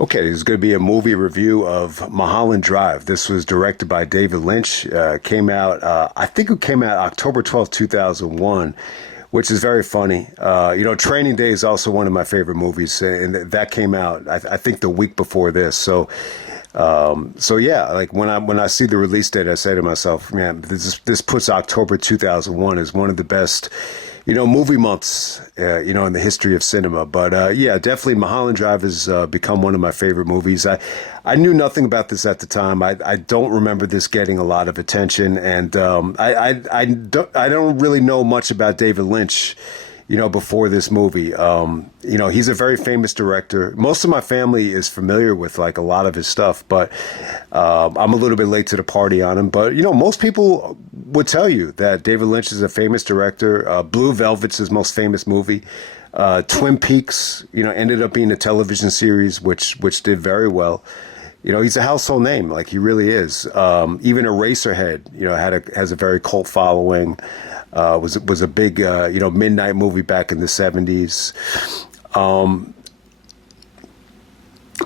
Okay, this is going to be a movie review of Mulholland Drive. This was directed by David Lynch. Came out, I think it came out October 12th, 2001, which is very funny. Training Day is also one of my favorite movies, and that came out, I think, the week before this. So yeah, like when I see the release date, I say to myself, man, this puts October 2001 as one of the best, movie months, in the history of cinema. But yeah, definitely Mulholland Drive has become one of my favorite movies. I knew nothing about this at the time. I don't remember this getting a lot of attention, and I don't really know much about David Lynch. Before this movie, he's a very famous director. Most of my family is familiar with like a lot of his stuff, but I'm a little bit late to the party on him. But most people would tell you that David Lynch is a famous director. Blue Velvet's his most famous movie. Twin Peaks, ended up being a television series which did very well. He's a household name, like he really is. Even Eraserhead, has a very cult following. Was a big midnight movie back in the 70s.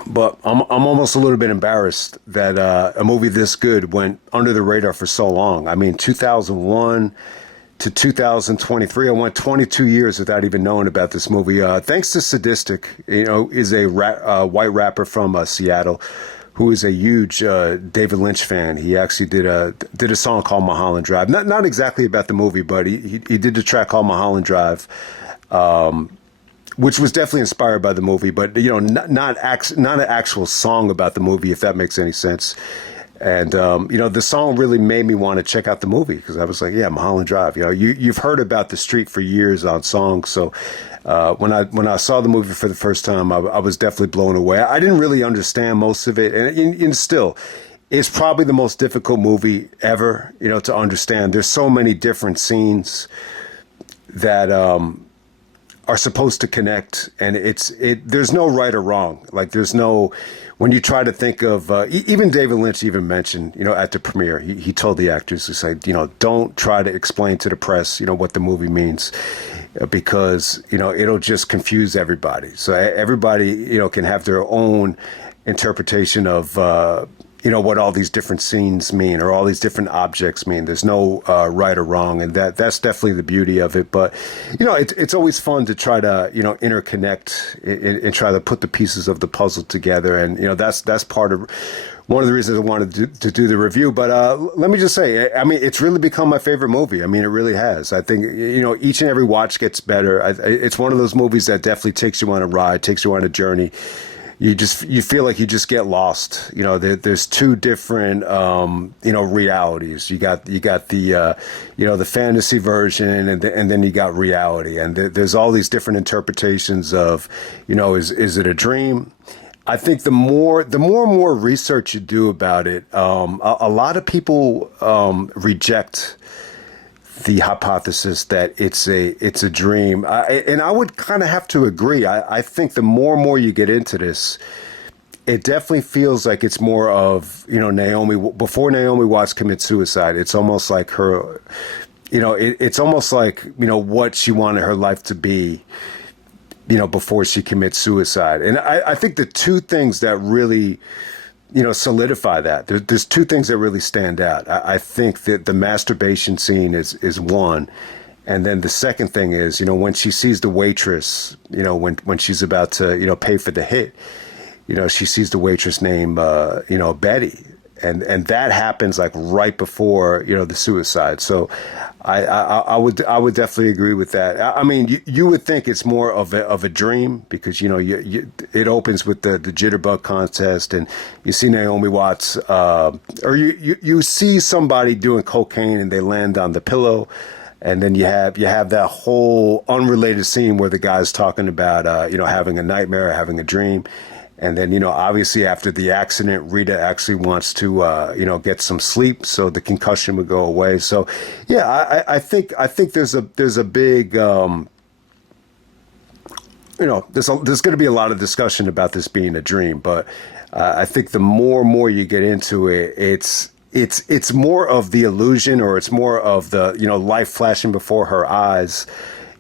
But I'm almost a little bit embarrassed that a movie this good went under the radar for so long. I mean, 2001 to 2023, I went 22 years without even knowing about this movie. Thanks to Sadistic, is a white rapper from Seattle who is a huge David Lynch fan. He actually did a song called Mulholland Drive. Not exactly about the movie, but he did a track called Mulholland Drive, which was definitely inspired by the movie, but not an actual song about the movie, if that makes any sense. And the song really made me want to check out the movie because I was like, yeah, Mulholland Drive. You've heard about the street for years on songs, so when I saw the movie for the first time, I was definitely blown away. I didn't really understand most of it, and still, it's probably the most difficult movie ever, to understand. There's so many different scenes that are supposed to connect, and there's no right or wrong. Like there's no, when you try to think of even David Lynch even mentioned, at the premiere, he told the actors to say, don't try to explain to the press, what the movie means, because it'll just confuse everybody. So everybody can have their own interpretation of what all these different scenes mean or all these different objects mean. There's no right or wrong, and that's definitely the beauty of it. But it's always fun to try to interconnect and try to put the pieces of the puzzle together, and that's part of one of the reasons I wanted to do the review. But let me just say, I mean, it's really become my favorite movie. I mean, it really has. I think each and every watch gets better. It's one of those movies that definitely takes you on a ride, takes you on a journey. You feel like you just get lost. There's two different realities. You got the the fantasy version, and then you got reality, and there's all these different interpretations of is it a dream? I think the more and more research you do about it, a lot of people reject the hypothesis that it's a dream, and I would kind of have to agree. I think the more and more you get into this, it definitely feels like it's more of Naomi before Naomi Watts commits suicide. It's almost like her, it's almost like what she wanted her life to be, before she commits suicide. And I think the two things that really solidify that. There's two things that really stand out. I think that the masturbation scene is one, and then the second thing is, when she sees the waitress, when she's about to, pay for the hit, she sees the waitress named, Betty, and that happens like right before, the suicide. So I would definitely agree with that. I mean, you would think it's more of a dream because it opens with the jitterbug contest, and you see Naomi Watts, or you see somebody doing cocaine and they land on the pillow, and then you have that whole unrelated scene where the guy's talking about having a nightmare, having a dream. And then, obviously after the accident, Rita actually wants to, get some sleep so the concussion would go away. So, yeah, I think there's a big, there's going to be a lot of discussion about this being a dream. But I think the more and more you get into it, it's more of the illusion, or it's more of the, life flashing before her eyes,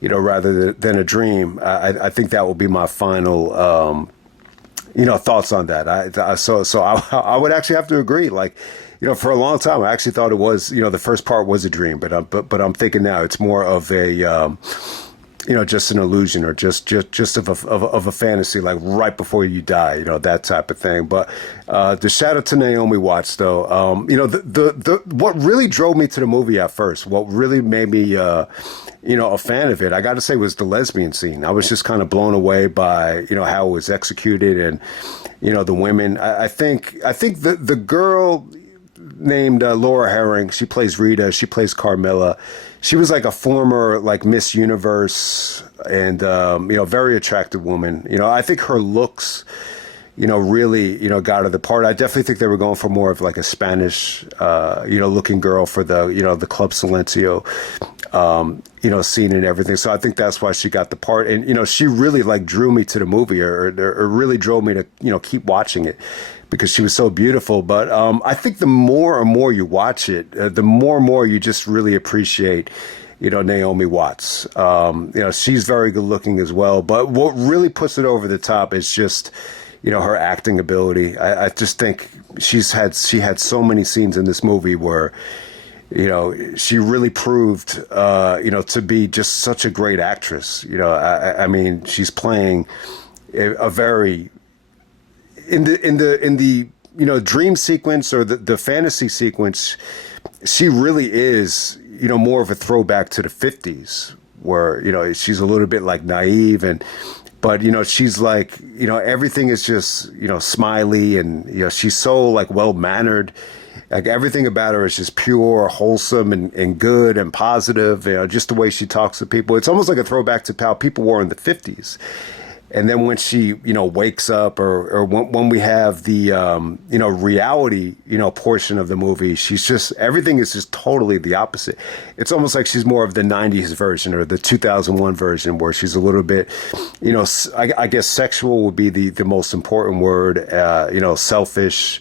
rather than a dream. I think that will be my final, thoughts on that. I would actually have to agree. Like, for a long time, I actually thought it was, the first part was a dream, but I'm thinking now it's more of a, just an illusion or just of a fantasy, like right before you die, that type of thing. But the shout out to Naomi Watts, though. The what really drove me to the movie at first, what really made me, a fan of it, I got to say, was the lesbian scene. I was just kind of blown away by, how it was executed and, the women. I think the girl named Laura Herring, she plays Rita, she plays Carmilla. She was like a former like Miss Universe and, very attractive woman. I think her looks, really, got her the part. I definitely think they were going for more of like a Spanish, looking girl for the, the Club Silencio, scene and everything. So I think that's why she got the part. And, she really like drew me to the movie or really drove me to, keep watching it because she was so beautiful. But I think the more and more you watch it, the more and more you just really appreciate, Naomi Watts. She's very good looking as well. But what really puts it over the top is just, her acting ability. I just think she had so many scenes in this movie where, she really proved, to be just such a great actress. I mean, she's playing a very in the dream sequence or the fantasy sequence. She really is, more of a throwback to the 50s where, she's a little bit like naive but she's like, everything is just, smiley and, she's so like well mannered. Like everything about her is just pure, wholesome, and good and positive. Just the way she talks to people. It's almost like a throwback to how people were in the 50s. And then when she, wakes up or when we have the, reality, portion of the movie, everything is just totally the opposite. It's almost like she's more of the 90s version or the 2001 version where she's a little bit, I guess sexual would be the most important word, selfish,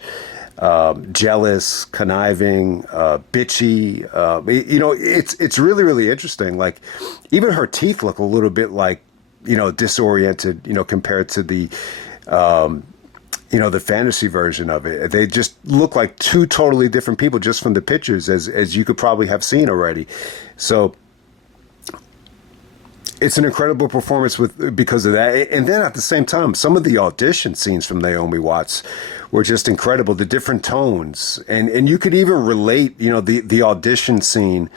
jealous, conniving, bitchy. It's really, really interesting. Like even her teeth look a little bit like, disoriented, compared to the, the fantasy version of it. They just look like two totally different people just from the pictures as you could probably have seen already. So it's an incredible performance because of that. And then at the same time, some of the audition scenes from Naomi Watts were just incredible. The different tones and you could even relate, the audition scene,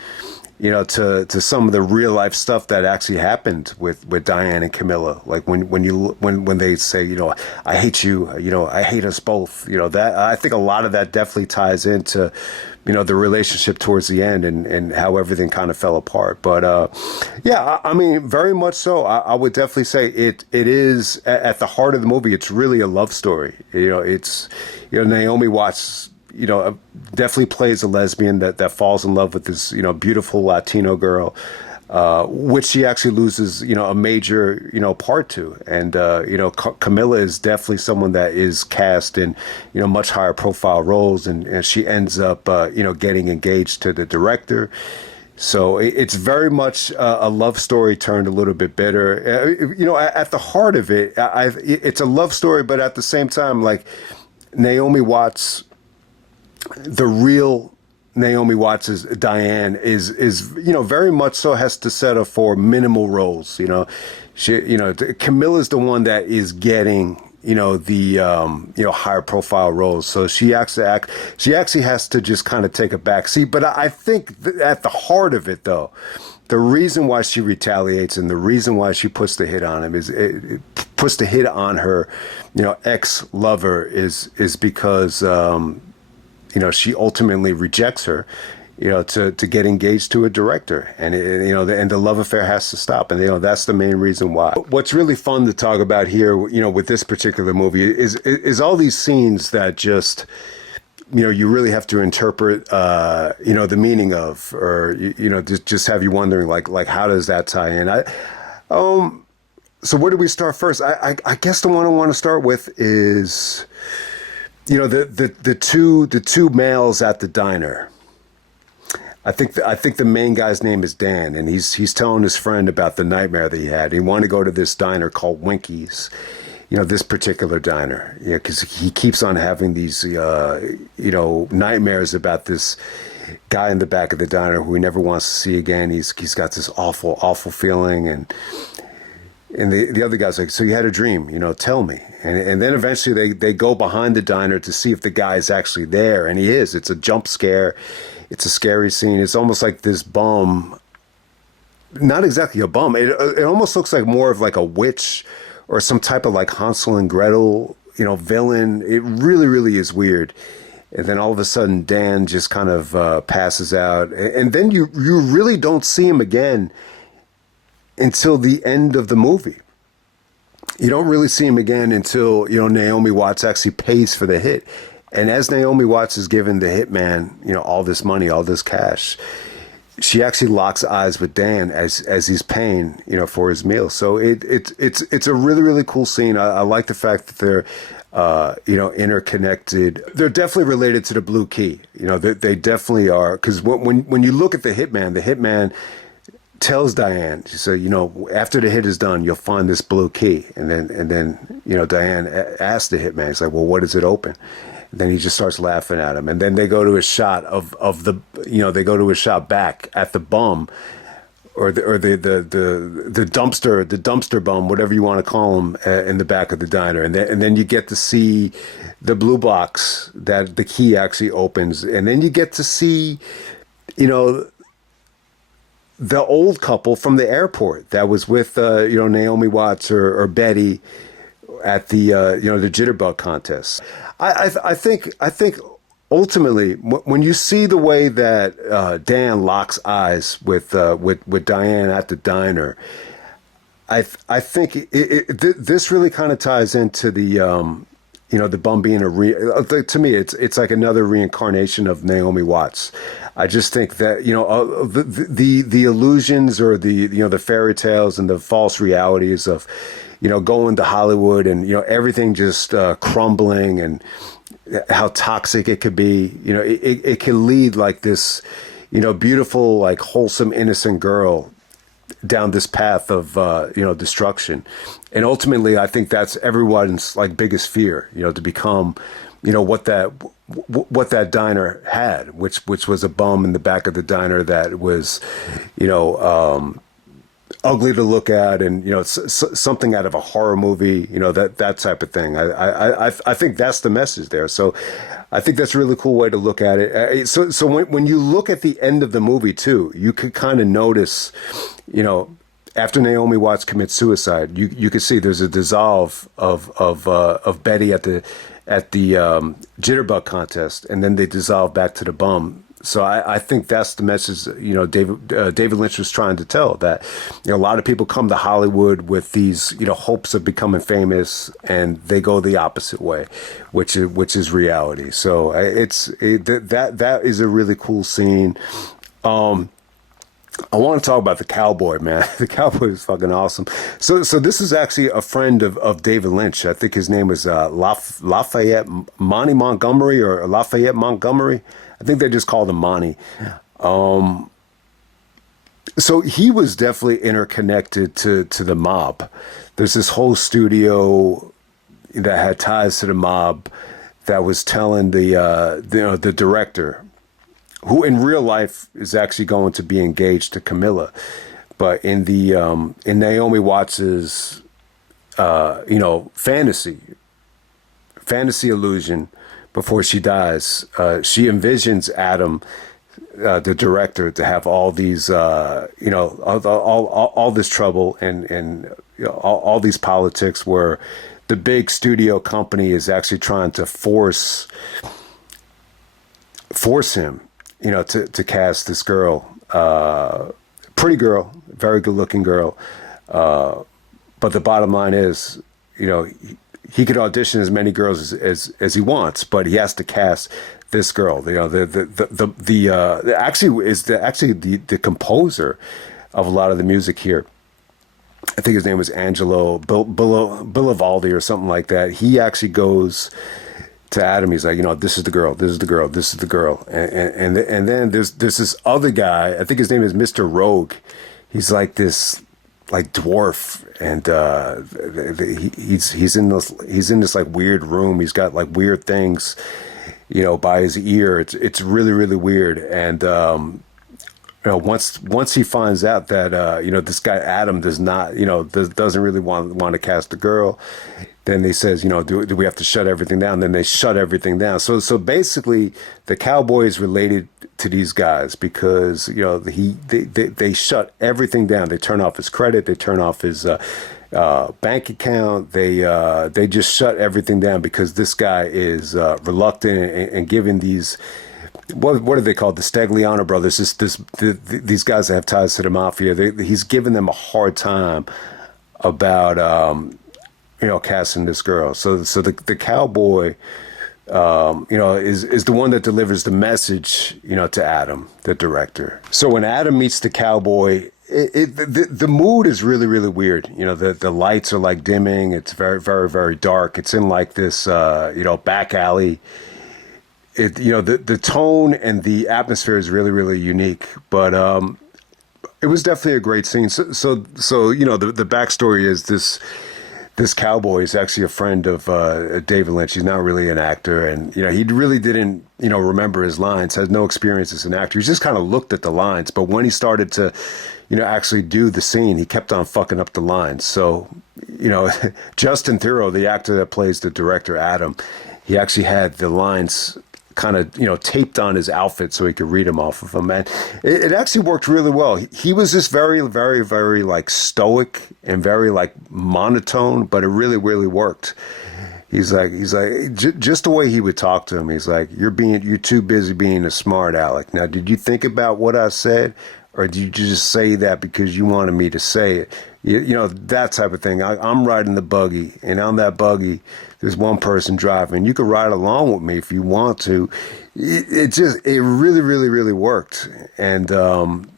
to some of the real life stuff that actually happened with Diane and Camilla. Like when they say, I hate you, I hate us both, that I think a lot of that definitely ties into, the relationship towards the end and how everything kind of fell apart. But, I mean, very much so. I would definitely say it is at the heart of the movie. It's really a love story. It's, Naomi Watts, definitely plays a lesbian that falls in love with this, beautiful Latino girl, which she actually loses, a major, part to. And, Camilla is definitely someone that is cast in, much higher profile roles. And she ends up, getting engaged to the director. So it's very much a love story turned a little bit bitter. At the heart of it, it's a love story, but at the same time, like Naomi Watts, the real Naomi Watts is Diane is very much so has to settle for minimal roles. Camilla's the one that is getting the higher profile roles. So she actually has to just kind of take a back seat. But I think at the heart of it, though, the reason why she retaliates and the reason why she puts the hit on him puts the hit on her, ex-lover is because she ultimately rejects her, to get engaged to a director, and and the love affair has to stop, and that's the main reason why. What's really fun to talk about here, with this particular movie is all these scenes that just, you really have to interpret, the meaning of, or just have you wondering like how does that tie in? So where do we start first? I guess the one I want to start with is, the two males at the diner. I think the main guy's name is Dan, and he's telling his friend about the nightmare that he had. He wanted to go to this diner called Winky's, this particular diner, because he keeps on having these, nightmares about this guy in the back of the diner who he never wants to see again. He's got this awful, awful feeling, and the other guy's like, so you had a dream, tell me. And then eventually they go behind the diner to see if the guy is actually there, and he is. It's a jump scare. It's a scary scene. It's almost like this bum, not exactly a bum. It almost looks like more of like a witch or some type of like Hansel and Gretel, villain. It really, really is weird. And then all of a sudden, Dan just kind of passes out. And then you really don't see him again until the end of the movie. You don't really see him again until, Naomi Watts actually pays for the hit. And as Naomi Watts is giving the hitman, all this money, all this cash, she actually locks eyes with Dan as he's paying, for his meal. So it's a really, really cool scene. I like the fact that they're, interconnected. They're definitely related to the Blue Key. They definitely are. Because when you look at the hitman tells Diane, she said, after the hit is done, you'll find this blue key. And then Diane asks the hitman, he's like, well, what does it open? And then he just starts laughing at him. And then they go to a shot of the, they go to a shot back at the bum or the dumpster bum, whatever you want to call him, in the back of the diner. And then you get to see the blue box that the key actually opens. And then you get to see, the old couple from the airport that was with, Naomi Watts or Betty at the, the jitterbug contest. I think ultimately when you see the way that Dan locks eyes with Diane at the diner, I think this really kind of ties into the, the bum being to me, it's like another reincarnation of Naomi Watts. I just think that, the illusions or the fairy tales and the false realities of, going to Hollywood and, everything just crumbling and how toxic it could be, it can lead like this, beautiful, like wholesome, innocent girl down this path of, destruction. And ultimately, I think that's everyone's like biggest fear, to become, what that diner had, which was a bum in the back of the diner that was, ugly to look at, and something out of a horror movie, that type of thing. I think that's the message there. So I think that's a really cool way to look at it. So when you look at the end of the movie too, you could kind of notice, after Naomi Watts commits suicide, you could see there's a dissolve of Betty at the jitterbug contest, and then they dissolve back to the bum. So I think that's the message, David Lynch was trying to tell, that, a lot of people come to Hollywood with these, hopes of becoming famous, and they go the opposite way, which is reality. So that is a really cool scene. I want to talk about the cowboy, man. The cowboy is fucking awesome. So this is actually a friend of David Lynch. I think his name was Lafayette Monty Montgomery or Lafayette Montgomery. I think they just called him Monty. So he was definitely interconnected to the mob. There's this whole studio that had ties to the mob that was telling the director, who in real life is actually going to be engaged to Camilla, but in Naomi Watts's fantasy illusion before she dies, she envisions Adam, the director, to have all these all this trouble and all these politics where the big studio company is actually trying to force him, to cast this girl, pretty girl, very good looking girl. But the bottom line is, he could audition as many girls as he wants, but he has to cast this girl. The composer of a lot of the music here. I think his name was Angelo Bilivaldi or something like that. He actually goes to Adam. He's like, this is the girl, this is the girl, this is the girl. And then there's this other guy, I think his name is Mr. Rogue. He's like this like dwarf, and he's in this like weird room. He's got like weird things, by his ear. It's really really weird. And once he finds out that this guy Adam does not doesn't really want to cast the girl, then he says, do we have to shut everything down? Then they shut everything down. So basically, the cowboy is related to these guys because they shut everything down. They turn off his credit. They turn off his bank account. They just shut everything down because this guy is reluctant and giving these. What are they called? The Stagliano brothers. These guys that have ties to the mafia. He's giving them a hard time about casting this girl. So the cowboy, is the one that delivers the message, to Adam, the director. So when Adam meets the cowboy, the mood is really really weird. The lights are like dimming. It's very very very dark. It's in like this back alley. The tone and the atmosphere is really really unique, but it was definitely a great scene. So the backstory is this cowboy is actually a friend of David Lynch. He's not really an actor, and he really didn't remember his lines. Has no experience as an actor. He just kind of looked at the lines, but when he started to actually do the scene, he kept on fucking up the lines. So Justin Theroux, the actor that plays the director Adam, he actually had the lines kind of taped on his outfit so he could read them off of him. And it actually worked really well. He was just very very very like stoic and very like monotone, but it really really worked. He's like just the way he would talk to him. He's like, you're too busy being a smart aleck. Now, did you think about what I said, or did you just say that because you wanted me to say it? That type of thing. I'm riding the buggy, and on that buggy, there's one person driving. You could ride along with me if you want to. It really, really, really worked. And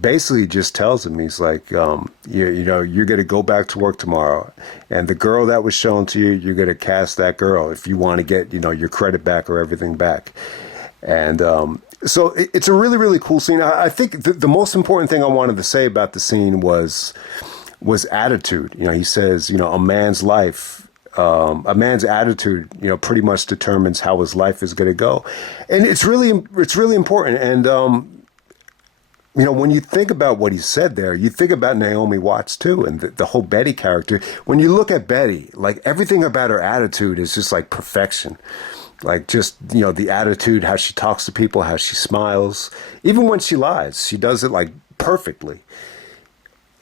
basically just tells him, he's like, you're going to go back to work tomorrow. And the girl that was shown to you, you're going to cast that girl if you want to get, your credit back or everything back. And so it's a really, really cool scene. I think the most important thing I wanted to say about the scene was attitude. He says, a man's life, a man's attitude, pretty much determines how his life is going to go. And it's really important. And, when you think about what he said there, you think about Naomi Watts too, and the whole Betty character. When you look at Betty, like everything about her attitude is just like perfection. Like just, the attitude, how she talks to people, how she smiles. Even when she lies, she does it like perfectly.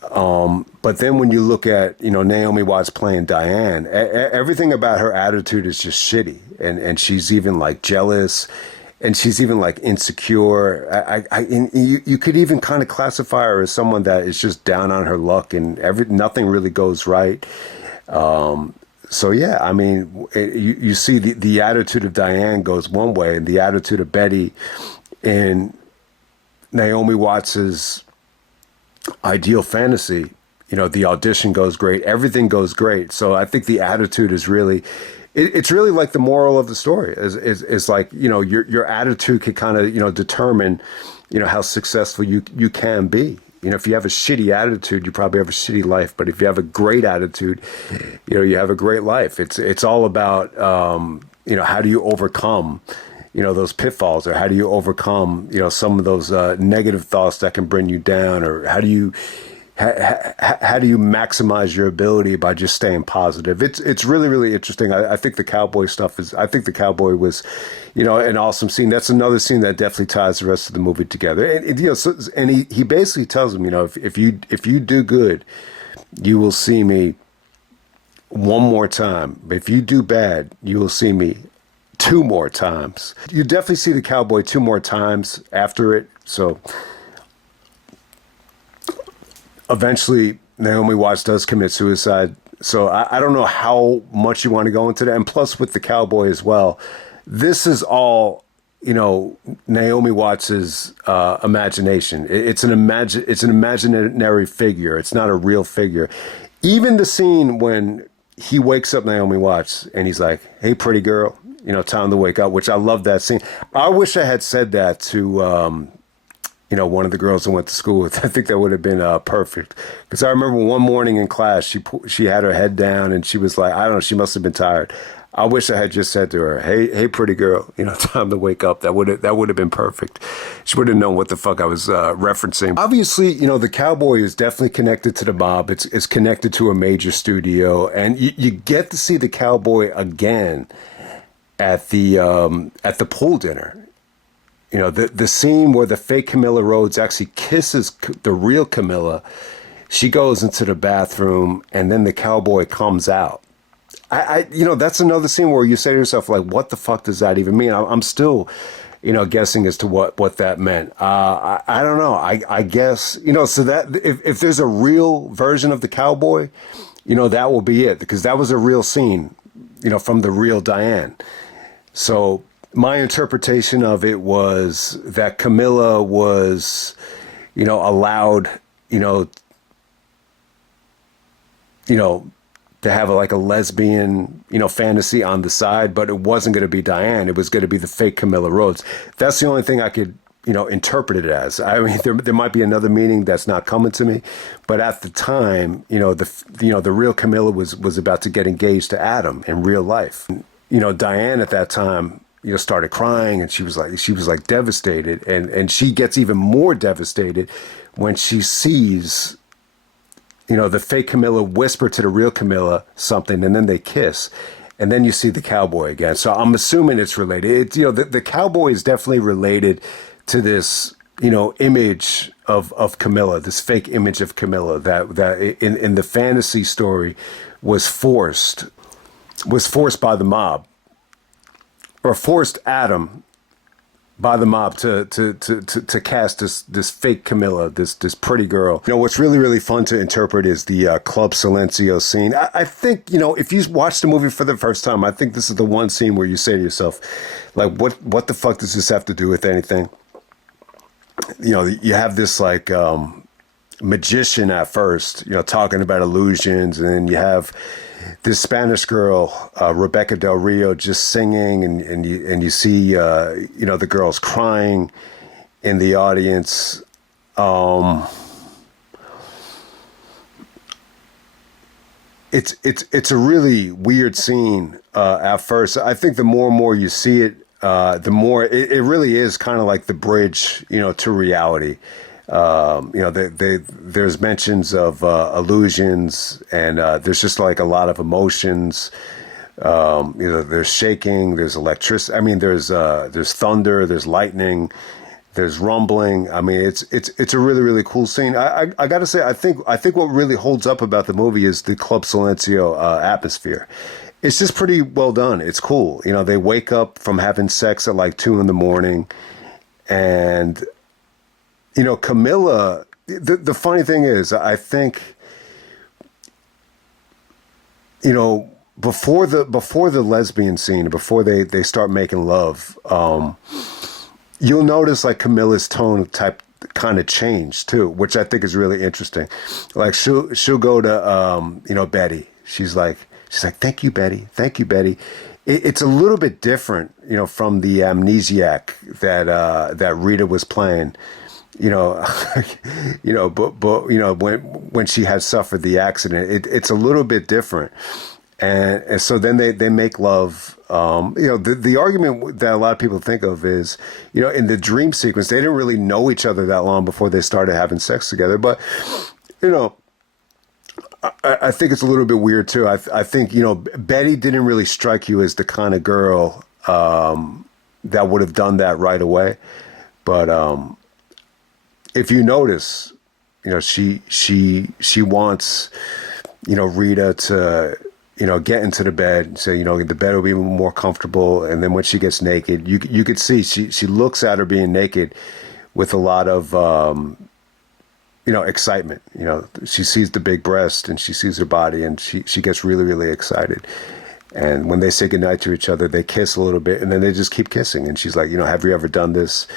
But then when you look at, Naomi Watts playing Diane, everything about her attitude is just shitty. And she's even like jealous, and she's even like insecure. You could even kind of classify her as someone that is just down on her luck, and nothing really goes right. So yeah, I mean, you see the attitude of Diane goes one way, and the attitude of Betty in Naomi Watts's ideal fantasy, the audition goes great, everything goes great. So I think the attitude is really, it's really like the moral of the story is like, your attitude can kind of, determine, how successful you can be. If you have a shitty attitude, you probably have a shitty life. But if you have a great attitude, you have a great life. It's all about, how do you overcome, those pitfalls, or how do you overcome, some of those negative thoughts that can bring you down, or how do you maximize your ability by just staying positive? It's really, really interesting. I think the cowboy stuff I think the cowboy was, an awesome scene. That's another scene that definitely ties the rest of the movie together. And he basically tells him, if you do good, you will see me one more time. If you do bad, you will see me two more times. You definitely see the cowboy two more times after it. So eventually Naomi Watts does commit suicide. So I don't know how much you want to go into that. And plus with the cowboy as well, this is all, Naomi Watts's imagination. It's an imaginary figure. It's not a real figure. Even the scene when he wakes up Naomi Watts and he's like, "Hey, pretty girl, time to wake up," which I love that scene. I wish I had said that to one of the girls I went to school with. I think that would have been perfect. Because I remember one morning in class, she had her head down and she was like, I don't know, she must have been tired. I wish I had just said to her, "Hey, pretty girl, time to wake up." That would have been perfect. She would have known what the fuck I was referencing. Obviously, the cowboy is definitely connected to the mob. It's connected to a major studio, and you get to see the cowboy again at the pool dinner. The scene where the fake Camilla Rhodes actually kisses the real Camilla. She goes into the bathroom, and then the cowboy comes out. That's another scene where you say to yourself, like, what the fuck does that even mean? I'm still, guessing as to what that meant. I don't know. I guess, so that if there's a real version of the cowboy, that will be it, because that was a real scene, from the real Diane. So my interpretation of it was that Camilla was, allowed, to have like a lesbian, fantasy on the side, but it wasn't going to be Diane. It was going to be the fake Camilla Rhodes. That's the only thing I could, interpret it as. I mean, there might be another meaning that's not coming to me, but at the time, the real Camilla was about to get engaged to Adam in real life. Diane at that time, started crying, and she was like devastated, and she gets even more devastated when she sees the fake Camilla whisper to the real Camilla something, and then they kiss. And then you see the cowboy again. So I'm assuming it's related. The cowboy is definitely related to this, image of Camilla, this fake image of Camilla that in the fantasy story was forced by the mob, or forced Adam by the mob to cast this fake Camilla, this pretty girl. What's really, really fun to interpret is the Club Silencio scene. I think, if you watch the movie for the first time, I think this is the one scene where you say to yourself, like, what the fuck does this have to do with anything? You have this like magician at first, talking about illusions, and then you have this Spanish girl, Rebecca Del Rio, just singing, and you see the girls crying in the audience. It's a really weird scene at first. I think the more and more you see it, the more it really is kind of like the bridge, to reality. There's mentions of illusions, and there's just like a lot of emotions. There's shaking, there's electricity. I mean, there's thunder, there's lightning, there's rumbling. I mean, it's a really, really cool scene. I got to say, I think what really holds up about the movie is the Club Silencio atmosphere. It's just pretty well done. It's cool. They wake up from having sex at like 2 a.m, and Camilla, the funny thing is, I think, before the lesbian scene, before they start making love, you'll notice like Camilla's tone type kind of changed too, which I think is really interesting. Like she'll go to Betty. She's like, thank you, Betty. Thank you, Betty. It's a little bit different, from the amnesiac that Rita was playing. But when she had suffered the accident, it's a little bit different. And so then they make love. The argument that a lot of people think of is, in the dream sequence, they didn't really know each other that long before they started having sex together. But, I think it's a little bit weird too. I think, Betty didn't really strike you as the kind of girl, that would have done that right away. But, if you notice, she wants, Rita to, get into the bed and say, the bed will be more comfortable. And then when she gets naked, you could see she looks at her being naked with a lot of, excitement. She sees the big breast and she sees her body, and she gets really, really excited. And when they say goodnight to each other, they kiss a little bit, and then they just keep kissing. And she's like, have you ever done this?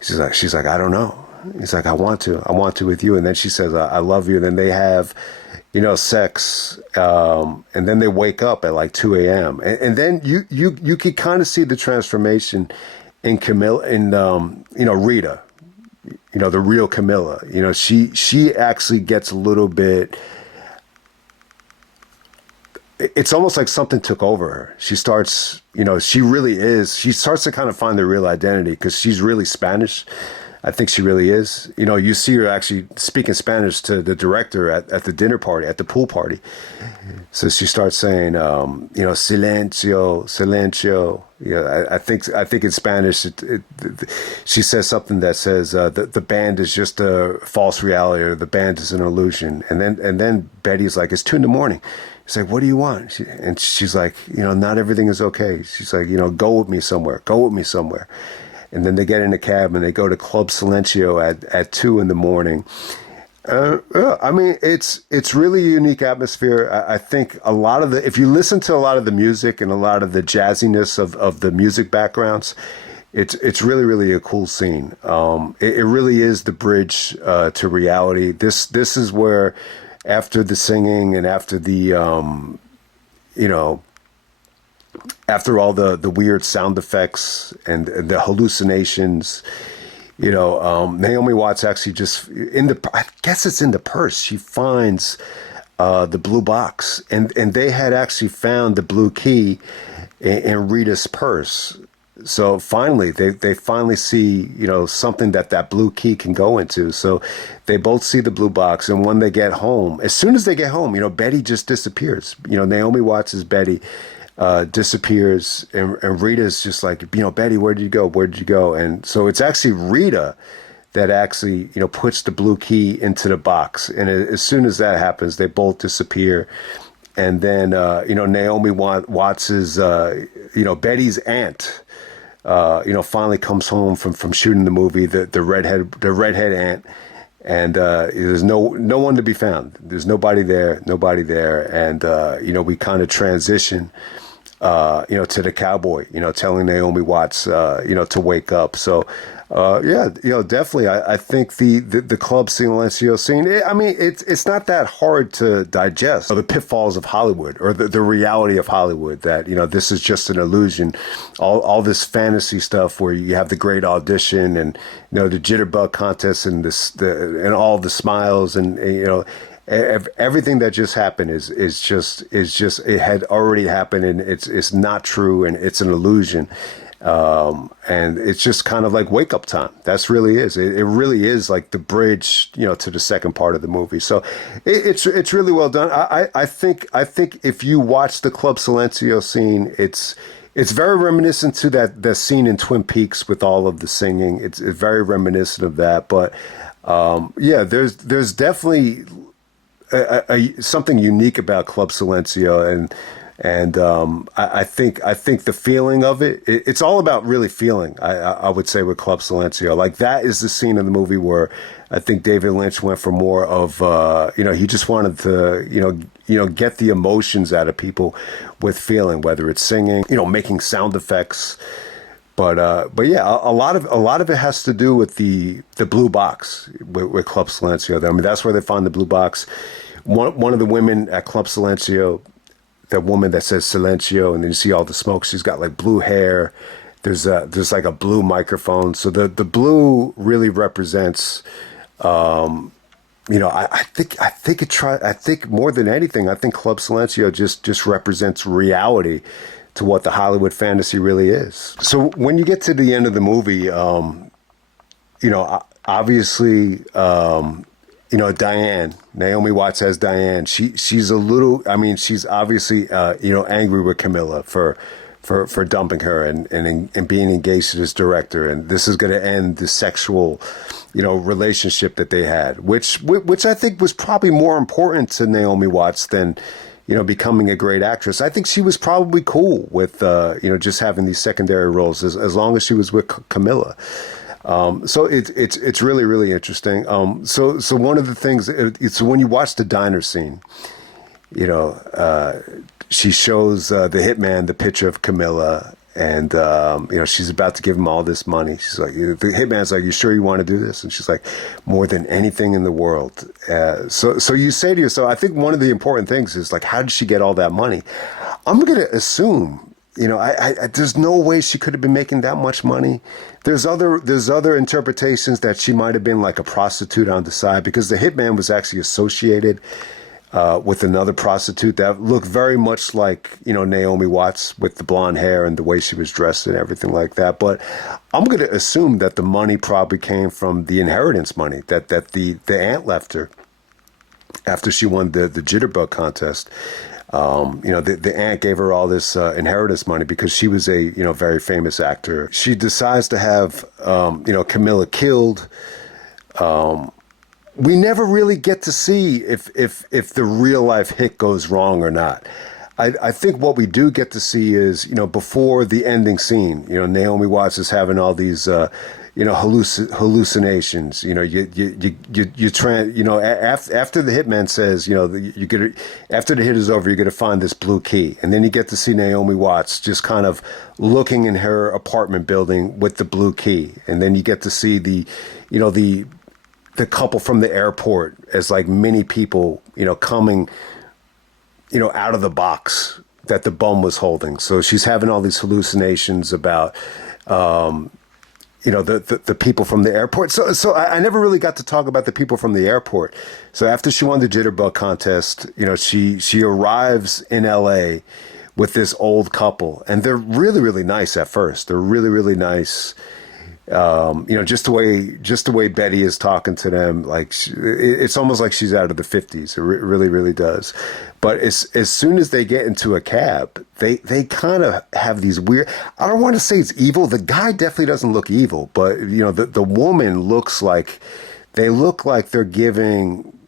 She's like, I don't know. He's like, I want to with you. And then she says, I love you. And then they have, sex. And then they wake up at like 2 a.m. And then you could kind of see the transformation in Camilla, in, Rita. the real Camilla. She actually gets a little bit. It's almost like something took over her. She starts, she really is. She starts to kind of find the real identity because she's really Spanish. I think she really is. You see her actually speaking Spanish to the director at the dinner party, at the pool party. So she starts saying, silencio, silencio. I think in Spanish, she says something that says the band is just a false reality, or the band is an illusion. And then Betty's like, it's 2 a.m. He's like, what do you want? And she's like, not everything is okay. She's like, go with me somewhere. Go with me somewhere. And then they get in a cab and they go to Club Silencio at 2 a.m. I mean, it's really a unique atmosphere. I think a lot of if you listen to a lot of the music and a lot of the jazziness of the music backgrounds, it's really, really a cool scene. It really is the bridge to reality. This is where, after the singing and after the after all the weird sound effects and the hallucinations, Naomi Watts actually just I guess it's in the purse. She finds the blue box, and they had actually found the blue key in Rita's purse. So finally, they finally see, something that blue key can go into. So they both see the blue box. And when they get home, as soon as they get home, Betty just disappears. Naomi Watts' Betty disappears. And Rita's just like, Betty, where did you go? Where did you go? And so it's actually Rita that actually, puts the blue key into the box. And as soon as that happens, they both disappear. And then, Naomi Watts' Betty's aunt, finally comes home from shooting the movie, the redhead aunt, and there's no one to be found. There's nobody there, and we kind of transition, to the cowboy, telling Naomi Watts, to wake up. So, definitely, I think the Club Silencio scene, it's not that hard to digest. The pitfalls of Hollywood, or the reality of Hollywood, that, this is just an illusion. All this fantasy stuff where you have the great audition and, the jitterbug contest and and all the smiles and, everything that just happened is just it had already happened, and it's not true, and it's an illusion. And it's just kind of like wake up time. That's really is. It really is like the bridge, to the second part of the movie. So it's really well done. I think if you watch the Club Silencio scene, it's very reminiscent to that scene in Twin Peaks with all of the singing. It's very reminiscent of that. But there's definitely something unique about Club Silencio, and I think the feeling of it's all about really feeling. I would say with Club Silencio, like that is the scene in the movie where I think David Lynch went for more of he just wanted to get the emotions out of people with feeling, whether it's singing, making sound effects. But yeah, a lot of it has to do with the blue box with Club Silencio. I mean, that's where they find the blue box. One of the women at Club Silencio, that woman that says Silencio, and then you see all the smoke. She's got like blue hair. There's like a blue microphone. So the blue really represents, I think more than anything, I think Club Silencio just represents reality to what the Hollywood fantasy really is. So when you get to the end of the movie, obviously, Diane, Naomi Watts as Diane, she's a little, she's obviously, angry with Camilla for dumping her and being engaged to this director. And this is going to end the sexual, relationship that they had, which I think was probably more important to Naomi Watts than, becoming a great actress. I think she was probably cool with, just having these secondary roles as long as she was with Camilla. So it's really, really interesting. So one of the things, it's when you watch the diner scene, she shows the hitman the picture of Camilla, and she's about to give him all this money. She's like, the hitman's like, "You sure you want to do this?" And she's like, "More than anything in the world." So you say to yourself, I think one of the important things is like, how did she get all that money? I'm going to assume there's no way she could have been making that much money. There's other interpretations that she might have been like a prostitute on the side, because the hitman was actually associated with another prostitute that looked very much like, Naomi Watts, with the blonde hair and the way she was dressed and everything like that. But I'm going to assume that the money probably came from the inheritance money that the aunt left her after she won the jitterbug contest. The aunt gave her all this inheritance money because she was a, very famous actor. She decides to have, Camilla killed. We never really get to see if the real life hit goes wrong or not. I think what we do get to see is, before the ending scene, Naomi Watts is having all these, hallucinations. After the hitman says, after the hit is over, you're gonna find this blue key, and then you get to see Naomi Watts just kind of looking in her apartment building with the blue key, and then you get to see the couple from the airport as like many people, coming, out of the box that the bum was holding. So she's having all these hallucinations about, the people from the airport. So I never really got to talk about the people from the airport. So after she won the jitterbug contest, she arrives in LA with this old couple, and they're really, really nice at first. They're really, really nice. Just the way Betty is talking to them, like it's almost like she's out of the 50s. It really, really does. But as soon as they get into a cab, they kind of have these weird. I don't want to say it's evil. The guy definitely doesn't look evil, but the woman looks like they're giving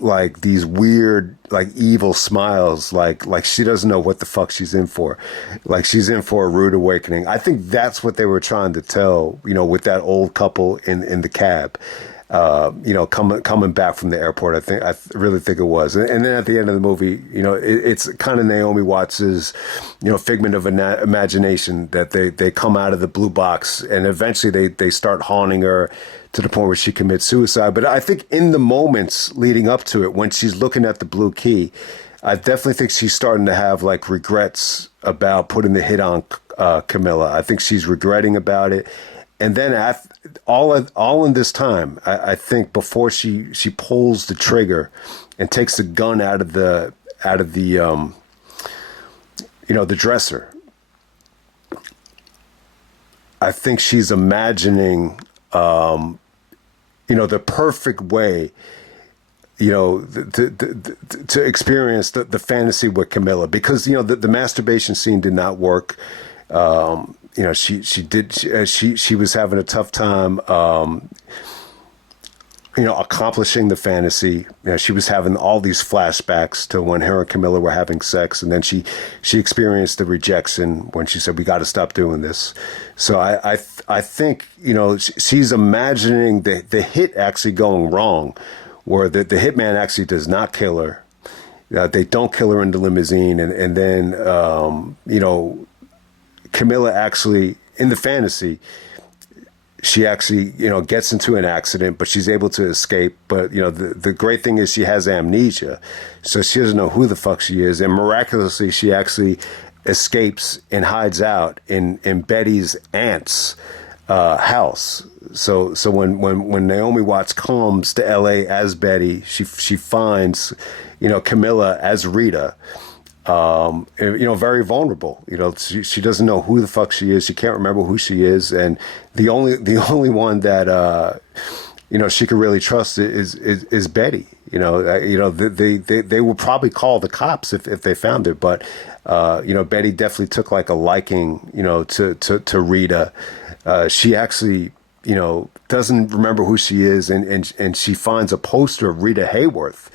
like these weird, like evil smiles, like she doesn't know what the fuck she's in for, like she's in for a rude awakening. I think that's what they were trying to tell, with that old couple in the cab, coming back from the airport. I really think it was. And then at the end of the movie, it's kind of Naomi Watts's, figment of imagination that they come out of the blue box, and eventually they start haunting her to the point where she commits suicide. But I think in the moments leading up to it, when she's looking at the blue key, I definitely think she's starting to have like regrets about putting the hit on Camilla. I think she's regretting about it. And then all in this time, I think before she pulls the trigger and takes the gun out of the the dresser, I think she's imagining the perfect way, to experience the fantasy with Camilla, because the masturbation scene did not work. She was having a tough time, accomplishing the fantasy. She was having all these flashbacks to when her and Camilla were having sex, and then she experienced the rejection when she said, "We got to stop doing this." So I think she's imagining the hit actually going wrong, where the hitman actually does not kill her. They don't kill her in the limousine, and then Camilla actually, in the fantasy, she actually, gets into an accident, but she's able to escape. But, the great thing is she has amnesia, so she doesn't know who the fuck she is. And miraculously, she actually escapes and hides out in Betty's aunt's house. So when Naomi Watts comes to LA as Betty, she finds, Camilla as Rita. Very vulnerable. She doesn't know who the fuck she is. She can't remember who she is, and the only one that she could really trust is Betty. They will probably call the cops if they found her, but Betty definitely took like a liking to Rita. She actually doesn't remember who she is, and she finds a poster of Rita Hayworth,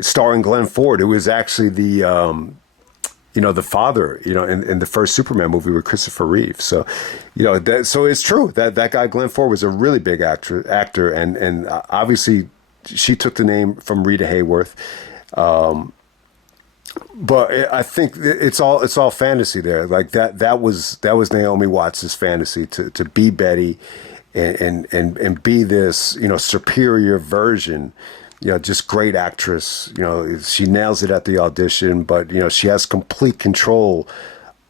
starring Glenn Ford, who was actually the father, in the first Superman movie with Christopher Reeve. So, so it's true that guy Glenn Ford was a really big actor, and obviously she took the name from Rita Hayworth. But I think it's all fantasy there. Like that was Naomi Watts' fantasy to be Betty, and be this superior version. Just great actress. She nails it at the audition, but she has complete control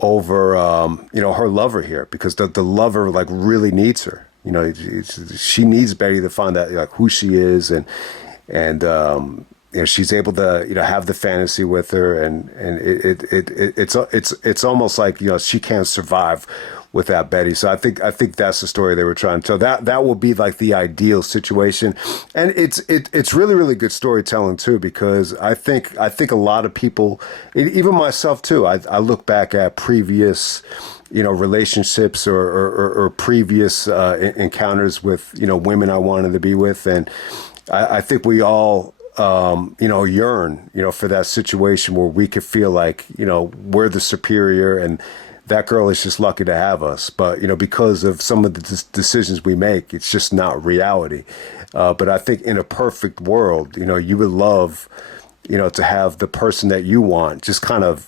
over her lover here, because the lover like really needs her. She needs Betty to find out like who she is, and she's able to have the fantasy with her, and it's almost like she can't survive without Betty. So I think that's the story they were trying to tell. That will be like the ideal situation, and it's really really good storytelling too, because I think a lot of people, even myself too, I look back at previous relationships or previous encounters with women I wanted to be with, and I think we all yearn for that situation where we could feel like we're the superior and that girl is just lucky to have us. But because of some of the decisions we make, it's just not reality. But I think in a perfect world, you would love to have the person that you want just kind of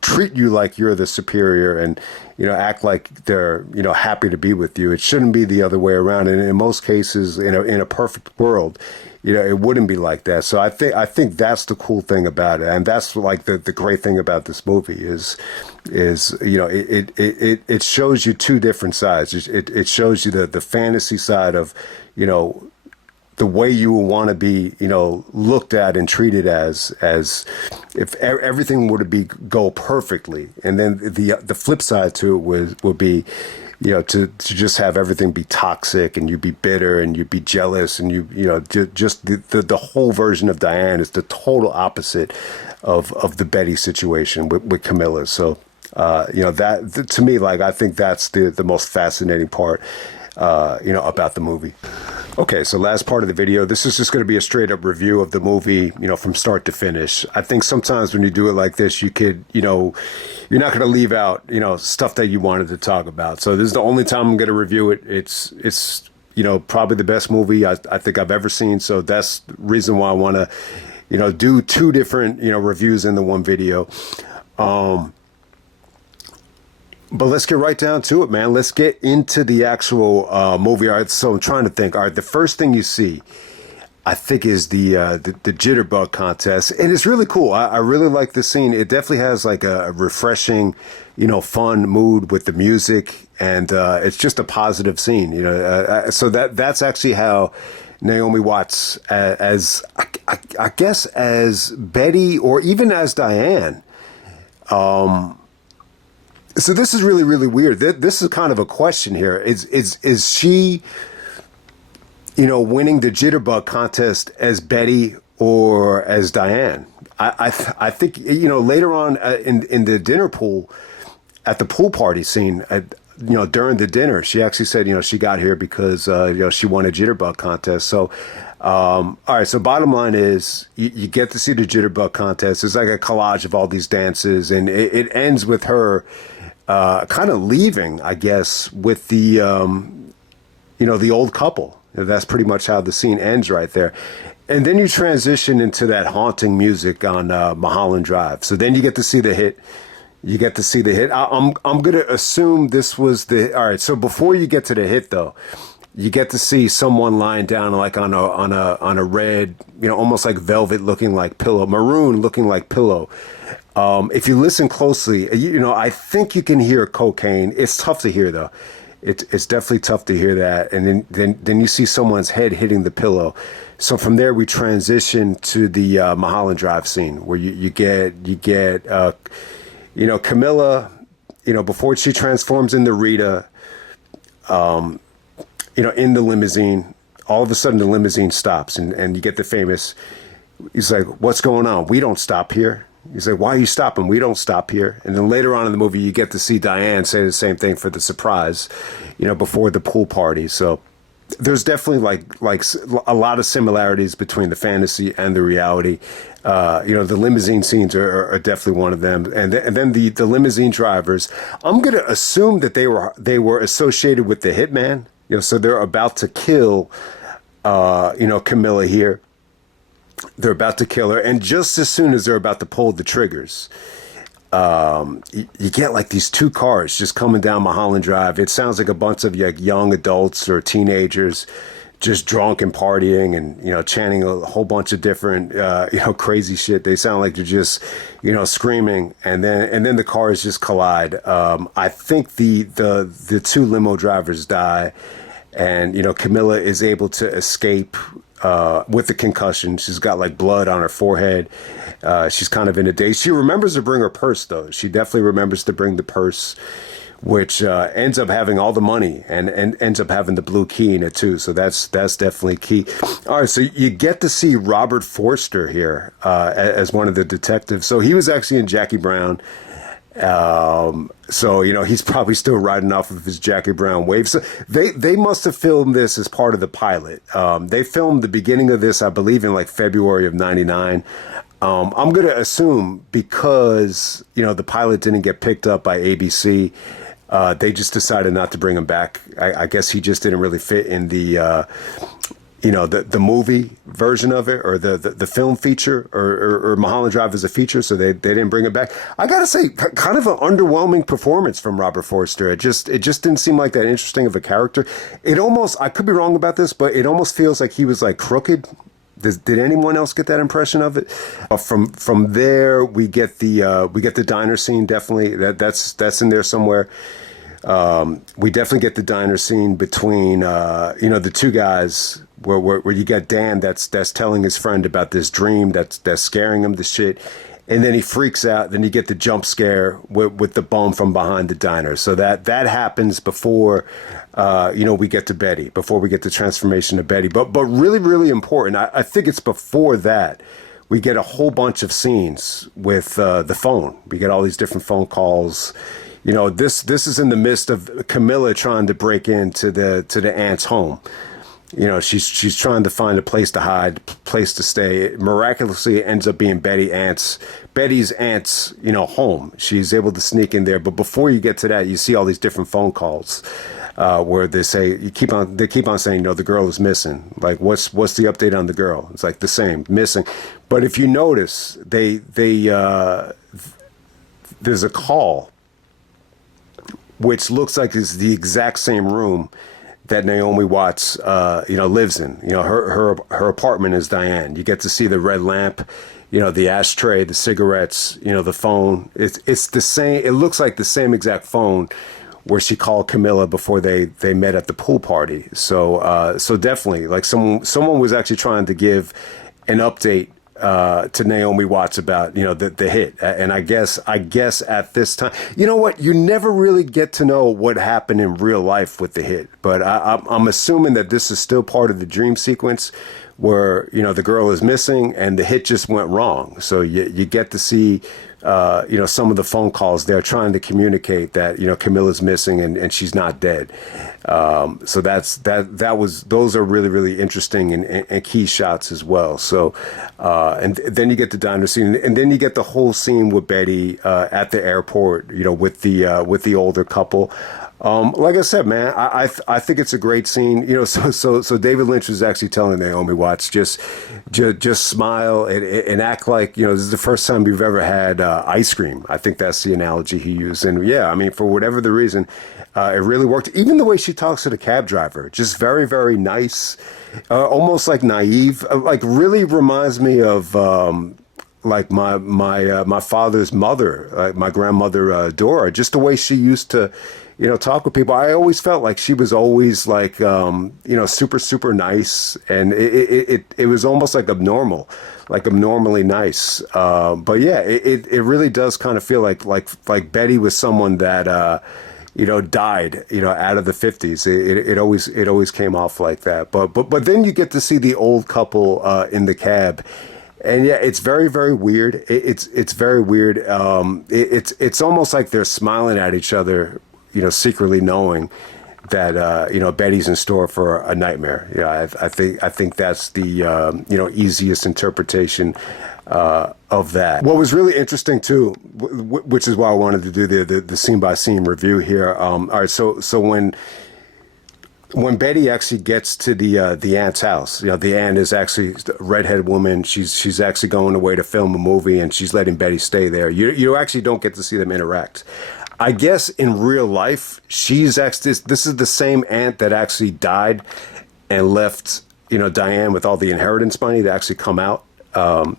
treat you like you're the superior, and act like they're happy to be with you. It shouldn't be the other way around, and in most cases in a perfect world it wouldn't be like that. So I think that's the cool thing about it, and that's like the great thing about this movie is it shows you two different sides. It shows you the fantasy side of the way you would want to be, looked at and treated as if everything were to go perfectly, and then the flip side to it would be, to just have everything be toxic, and you'd be bitter and you'd be jealous, and just the whole version of Diane is the total opposite of the Betty situation with Camilla. So that to me, like, I think that's the most fascinating part about the movie. Okay, so last part of the video, this is just going to be a straight up review of the movie, from start to finish. I think sometimes when you do it like this, you could, you're not going to leave out, stuff that you wanted to talk about. So this is the only time I'm going to review it. It's probably the best movie I think I've ever seen. So that's the reason why I want to, do two different, reviews in the one video. But let's get right down to it, man. Let's get into the actual movie. All right, so I'm trying to think. All right, the first thing you see, I think, is the jitterbug contest, and it's really cool. I really like the scene. It definitely has like a refreshing, fun mood with the music, and it's just a positive scene. So that's actually how Naomi Watts, as I guess as Betty or even as Diane. So this is really, really weird. This is kind of a question here. Is she, winning the jitterbug contest as Betty or as Diane? I think later on in the dinner pool, at the pool party scene, during the dinner, she actually said she got here because she won a jitterbug contest. So all right. So bottom line is you get to see the jitterbug contest. It's like a collage of all these dances, and it ends with her. Kind of leaving, I guess, with the, the old couple. That's pretty much how the scene ends right there. And then you transition into that haunting music on Mulholland Drive. So then you get to see the hit. I'm going to assume this was all right. So before you get to the hit, though, you get to see someone lying down like on a red, almost like velvet looking like pillow, maroon looking like pillow. If you listen closely, I think you can hear cocaine. It's tough to hear, though. It's definitely tough to hear that. And then you see someone's head hitting the pillow. So from there, we transition to the Mulholland Drive scene where you get Camilla, before she transforms into Rita, in the limousine. All of a sudden, the limousine stops, and you get the famous. He's like, "What's going on? We don't stop here." He's like, "Why are you stopping? We don't stop here." And then later on in the movie, you get to see Diane say the same thing for the surprise, before the pool party. So there's definitely like a lot of similarities between the fantasy and the reality. The limousine scenes are definitely one of them. And then the limousine drivers, I'm going to assume that they were associated with the hitman. So they're about to kill, Camilla here. They're about to kill her, and just as soon as they're about to pull the triggers, you get like these two cars just coming down Mulholland Drive. It sounds like a bunch of young adults or teenagers just drunk and partying and, chanting a whole bunch of different, crazy shit. They sound like they're just, screaming, and then the cars just collide. I think the two limo drivers die, and, Camilla is able to escape, with the concussion. She's got like blood on her forehead. She's kind of in a daze. She remembers to bring her purse, though. She definitely remembers to bring the purse, which ends up having all the money and ends up having the blue key in it too. So that's definitely key. All right, so you get to see Robert Forster here as one of the detectives. So he was actually in Jackie Brown. So he's probably still riding off of his Jackie Brown wave. So they must have filmed this as part of the pilot. They filmed the beginning of this, I believe, in like February of '99. I'm gonna assume because the pilot didn't get picked up by ABC. They just decided not to bring him back. I guess he just didn't really fit in the movie version of it, or the film feature, or Mulholland Drive as a feature, so they didn't bring him back. I gotta say, kind of an underwhelming performance from Robert Forster. It just didn't seem like that interesting of a character. It almost, I could be wrong about this, but it almost feels like he was like crooked. Did anyone else get that impression of it? From there, we get the diner scene. Definitely, that's in there somewhere. We definitely get the diner scene between the two guys where you got Dan that's telling his friend about this dream that's scaring him to shit, and then he freaks out. Then you get the jump scare with the bum from behind the diner. So that happens before we get to Betty, before we get the transformation of Betty. But really, really important. I think it's before that we get a whole bunch of scenes with the phone. We get all these different phone calls. This is in the midst of Camilla trying to break into the aunt's home. She's trying to find a place to hide, place to stay. Miraculously, it ends up being Betty's aunt's, home. She's able to sneak in there. But before you get to that, you see all these different phone calls where they say they keep on saying, the girl is missing. Like, what's the update on the girl? It's like the same, missing. But if you notice, there's a call which looks like it's the exact same room that Naomi Watts, lives in. Her apartment is Diane. You get to see the red lamp, the ashtray, the cigarettes, the phone. It's the same. It looks like the same exact phone where she called Camilla before they met at the pool party. So definitely, like someone was actually trying to give an update to Naomi Watts about the hit, and I guess at this time, you know what, you never really get to know what happened in real life with the hit, but I'm assuming that this is still part of the dream sequence where the girl is missing and the hit just went wrong. So you get to see some of the phone calls. They're trying to communicate that Camilla's missing and she's not dead. So those are really, really interesting and key shots as well. So and then you get the diner scene, and then you get the whole scene with Betty at the airport, with the older couple. Like I said, man, I think it's a great scene. So David Lynch was actually telling Naomi Watts, just smile and act like this is the first time you've ever had ice cream. I think that's the analogy he used, and yeah, I mean, for whatever the reason, it really worked. Even the way she talks to the cab driver, just very, very nice, almost like naive. Like really reminds me of like my father's mother, my grandmother Dora. Just the way she used to talk with people. I always felt like she was always like, super, super nice. And it was almost like abnormally nice. But yeah, it really does kind of feel like Betty was someone that, died, out of the 50s. It always came off like that. But then you get to see the old couple in the cab. And yeah, it's very, very weird. It's very weird. It's almost like they're smiling at each other, secretly knowing that Betty's in store for a nightmare. I think that's the easiest interpretation of that. What was really interesting too, which is why I wanted to do the scene by scene review here. All right, so when Betty actually gets to the aunt's house, the aunt is actually a redhead woman. She's actually going away to film a movie, and she's letting Betty stay there. You actually don't get to see them interact. I guess in real life, she's actually this is the same aunt that actually died and left, Diane with all the inheritance money to actually come out, to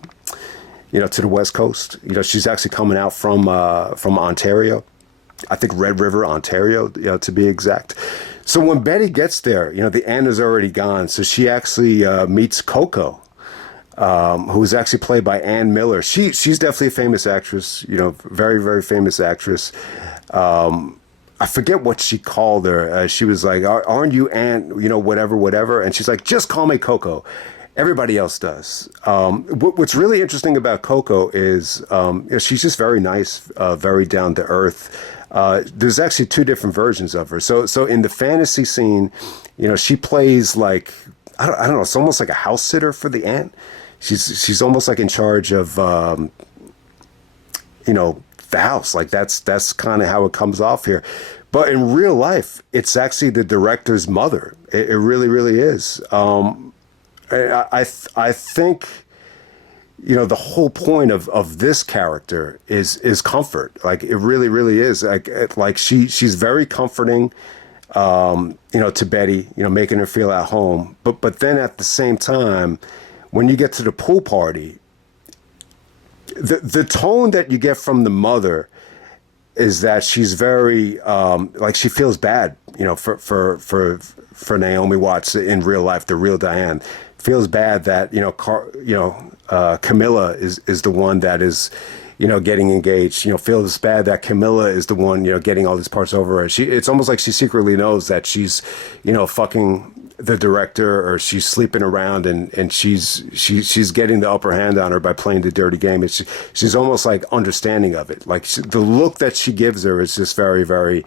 the West Coast. She's actually coming out from Ontario. I think Red River, Ontario, to be exact. So when Betty gets there, the aunt is already gone. So she actually meets Coco, who's actually played by Ann Miller. She's definitely a famous actress, very, very famous actress. I forget what she called her. She was like, aren't you Aunt, whatever, whatever. And she's like, just call me Coco. Everybody else does. What's really interesting about Coco is she's just very nice, very down to earth. There's actually two different versions of her. So in the fantasy scene, she plays like, I don't know, it's almost like a house sitter for the aunt. She's almost like in charge of, the house. Like that's kind of how it comes off here. But in real life, it's actually the director's mother. It really, really is. I think, the whole point of this character is comfort. Like it really, really is. Like she's very comforting, to Betty, making her feel at home. But then at the same time, when you get to the pool party, the tone that you get from the mother is that she's very like she feels bad, for Naomi Watts in real life, the real Diane feels bad that Camilla is the one that is getting engaged. Feels bad that Camilla is the one getting all these parts over her. It's almost like she secretly knows that she's fucking the director, or she's sleeping around, and she's getting the upper hand on her by playing the dirty game. She's almost like understanding of it. Like the look that she gives her is just very, very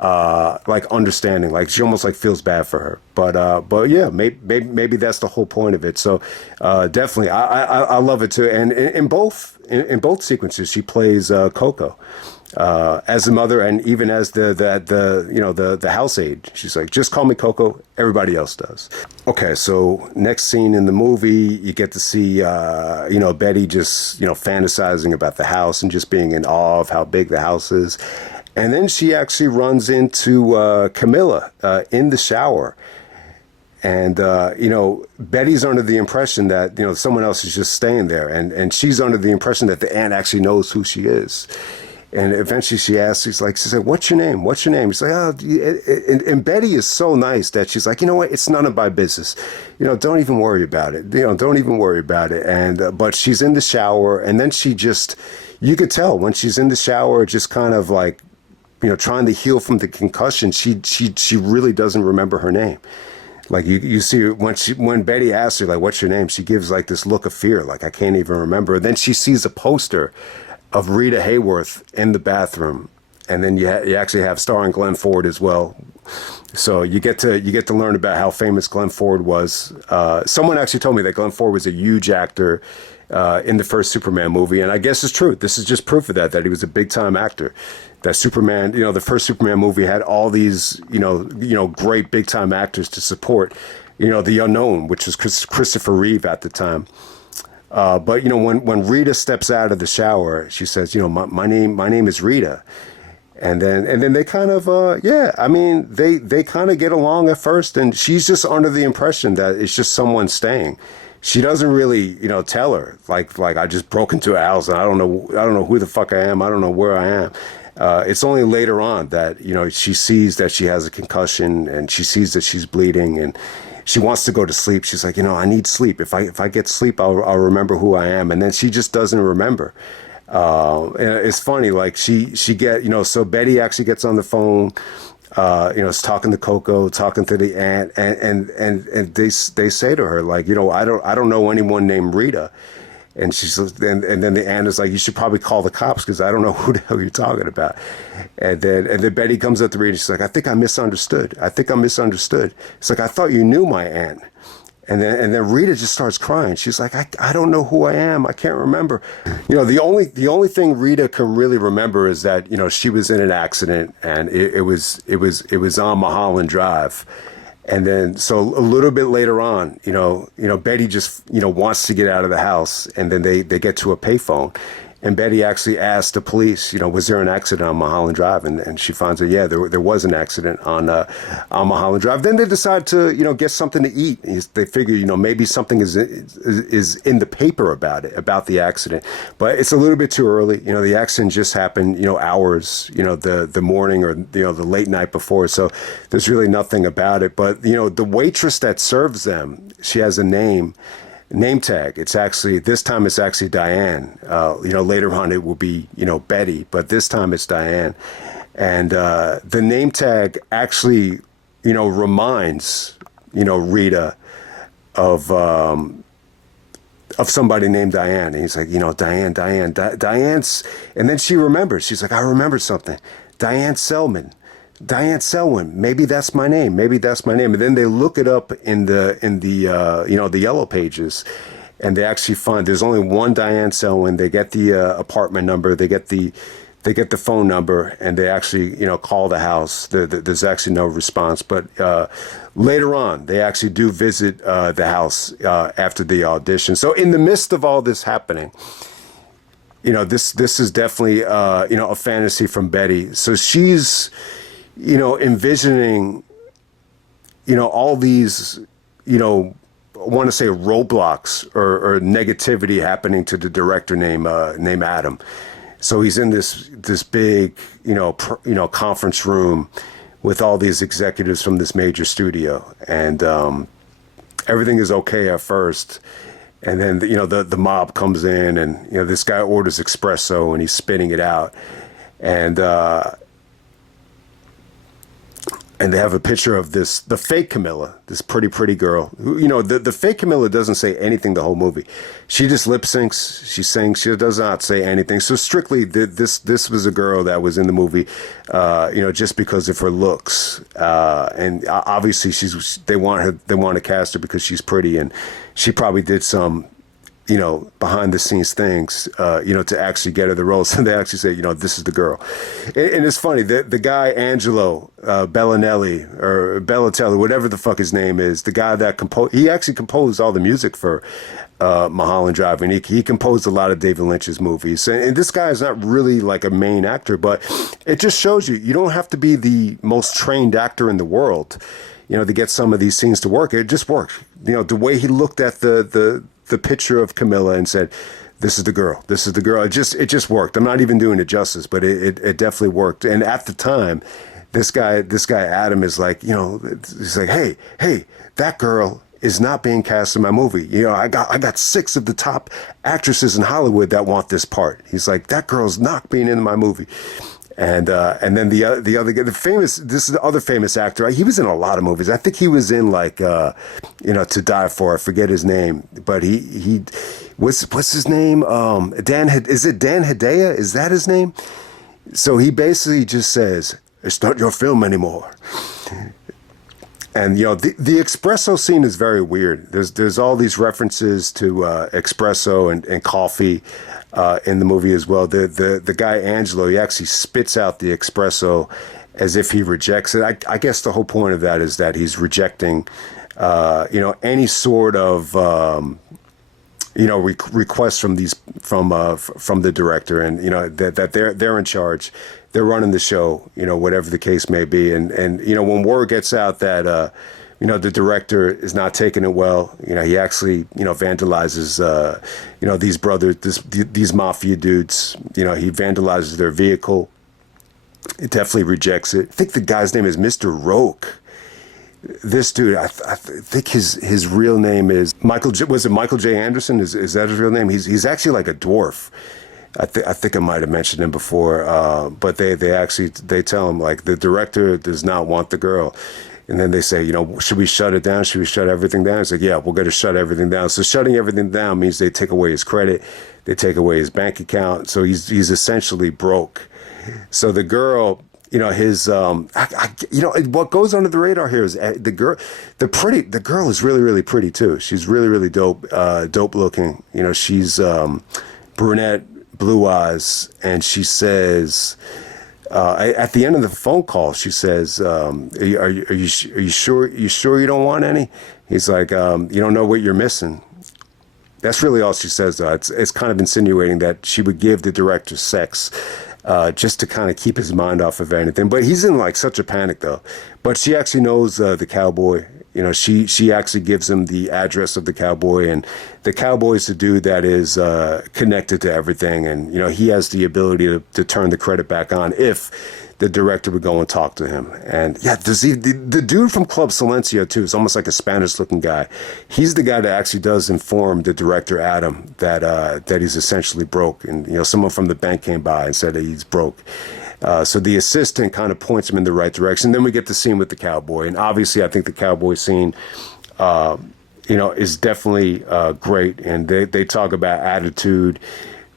like understanding. Like she almost like feels bad for her. But yeah, maybe that's the whole point of it. So definitely, I love it too. And in both sequences, she plays Coco. As the mother, and even as the house aide. She's like, just call me Coco. Everybody else does. Okay, so next scene in the movie, you get to see Betty just fantasizing about the house and just being in awe of how big the house is. And then she actually runs into Camilla in the shower. And, Betty's under the impression that, someone else is just staying there. And she's under the impression that the aunt actually knows who she is. And eventually she asks, she said, what's your name? What's your name? She's like, oh, and Betty is so nice that she's like, you know what? It's none of my business. Don't even worry about it. Don't even worry about it. And, but she's in the shower, and then you could tell when she's in the shower, just kind of like, trying to heal from the concussion, she really doesn't remember her name. Like you see when Betty asks her, like, what's your name? She gives like this look of fear, like I can't even remember. And then she sees a poster of Rita Hayworth in the bathroom, and then you actually have starring Glenn Ford as well. So you get to learn about how famous Glenn Ford was. Someone actually told me that Glenn Ford was a huge actor in the first Superman movie, and I guess it's true. This is just proof of that he was a big time actor. That Superman, the first Superman movie had all these, great big time actors to support, the unknown, which was Christopher Reeve at the time. But when Rita steps out of the shower, she says, my name is Rita. And then they kind of, they kind of get along at first, and she's just under the impression that it's just someone staying. She doesn't really, tell her like I just broke into a house and I don't know who the fuck I am. I don't know where I am. It's only later on that, she sees that she has a concussion, and she sees that she's bleeding, and she wants to go to sleep. She's like, I need sleep. If I get sleep, I'll remember who I am. And then she just doesn't remember. And it's funny, like she so Betty actually gets on the phone, is talking to Coco, talking to the aunt, and they say to her, like, I don't know anyone named Rita. And and then the aunt is like, you should probably call the cops because I don't know who the hell you're talking about. And then Betty comes up to Rita. She's like, I think I misunderstood. It's like, I thought you knew my aunt. And then Rita just starts crying. She's like, I don't know who I am. I can't remember. The only thing Rita can really remember is that she was in an accident, and it was on Mulholland Drive. And then, so a little bit later on, Betty just, wants to get out of the house, and then they get to a payphone, And Betty actually asked the police, was there an accident on Mulholland Drive? And she finds out, yeah, there was an accident on Mulholland Drive. Then they decide to, get something to eat. They figure, maybe something is in the paper about it, about the accident. But it's a little bit too early. The accident just happened, hours, the morning or, the late night before. So there's really nothing about it. But, the waitress that serves them, she has a name tag. It's actually, this time it's actually Diane. Later on it will be, Betty, but this time it's Diane. And the name tag actually, reminds, Rita of somebody named Diane. And he's like, Diane's, and then she remembers. She's like, I remembered something. Diane Selwyn. Maybe that's my name. And then they look it up in the the yellow pages, and they actually find there's only one Diane Selwyn. They get the apartment number. They get the phone number, and they actually call the house. There's actually no response. But later on, they actually do visit the house after the audition. So in the midst of all this happening, this is definitely a fantasy from Betty. So she's envisioning, all these, I want to say roadblocks or negativity happening to the director named Adam. So he's in this big, conference room with all these executives from this major studio, and everything is okay at first. And then, the mob comes in, and, this guy orders espresso, and he's spitting it out. And they have a picture of the fake Camilla, this pretty girl. Who, the fake Camilla doesn't say anything the whole movie. She just lip syncs. She sings. She does not say anything. So strictly, this was a girl that was in the movie, just because of her looks. And obviously, they want to cast her because she's pretty, and she probably did some, behind the scenes things, to actually get her the role. So they actually say, this is the girl. And it's funny, the guy, Angelo Bellinelli or Bellatelli, whatever the fuck his name is, the guy that he actually composed all the music for Mulholland Drive, and he composed a lot of David Lynch's movies. And this guy is not really like a main actor, but it just shows you don't have to be the most trained actor in the world, to get some of these scenes to work. It just worked. The way he looked at the picture of Camilla and said, this is the girl. It just worked. I'm not even doing it justice, but it definitely worked. And at the time, this guy Adam is like, he's like, hey, that girl is not being cast in my movie. I got 6 of the top actresses in Hollywood that want this part. He's like, that girl's not being in my movie. And then the other guy, this is the other famous actor. He was in a lot of movies. I think he was in like To Die For. I forget his name, but he what's his name? Is it Dan Hedaya? Is that his name? So he basically just says, "It's not your film anymore." And the espresso scene is very weird. There's all these references to espresso and coffee in the movie as well. The guy Angelo, he actually spits out the espresso as if he rejects it. I guess the whole point of that is that he's rejecting any sort of requests from the director, and that they're in charge. They're running the show, whatever the case may be. And when word gets out that, the director is not taking it well, he actually, vandalizes, these brothers, these mafia dudes, he vandalizes their vehicle. He definitely rejects it. I think the guy's name is Mr. Roke. This dude, I think his real name is Michael. Was it Michael J. Anderson? Is that his real name? He's actually like a dwarf. I think I might have mentioned him before, but they tell him, like, the director does not want the girl, and then they say, should we shut it down? Should we shut everything down? It's like, yeah, we're going to shut everything down. So shutting everything down means they take away his credit, they take away his bank account, so he's essentially broke. So the girl, his what goes under the radar here is the girl is really, really pretty too. She's really, really dope looking. She's brunette, blue eyes, and she says at the end of the phone call, she says, are you sure you don't want any? He's like, you don't know what you're missing. That's really all she says, though. It's kind of insinuating that she would give the director sex just to kind of keep his mind off of anything. But he's in like such a panic, though. But she actually knows the cowboy. You know, she actually gives him the address of the cowboy, and the cowboy's the dude that is connected to everything, and you know he has the ability to turn the credit back on if the director would go and talk to him. And yeah, the dude from Club Silencio too is almost like a Spanish-looking guy. He's the guy that actually does inform the director Adam that he's essentially broke, and you know someone from the bank came by and said that he's broke. So the assistant kind of points him in the right direction. Then we get the scene with the cowboy, and obviously I think the cowboy scene, you know, is definitely great. And they talk about attitude,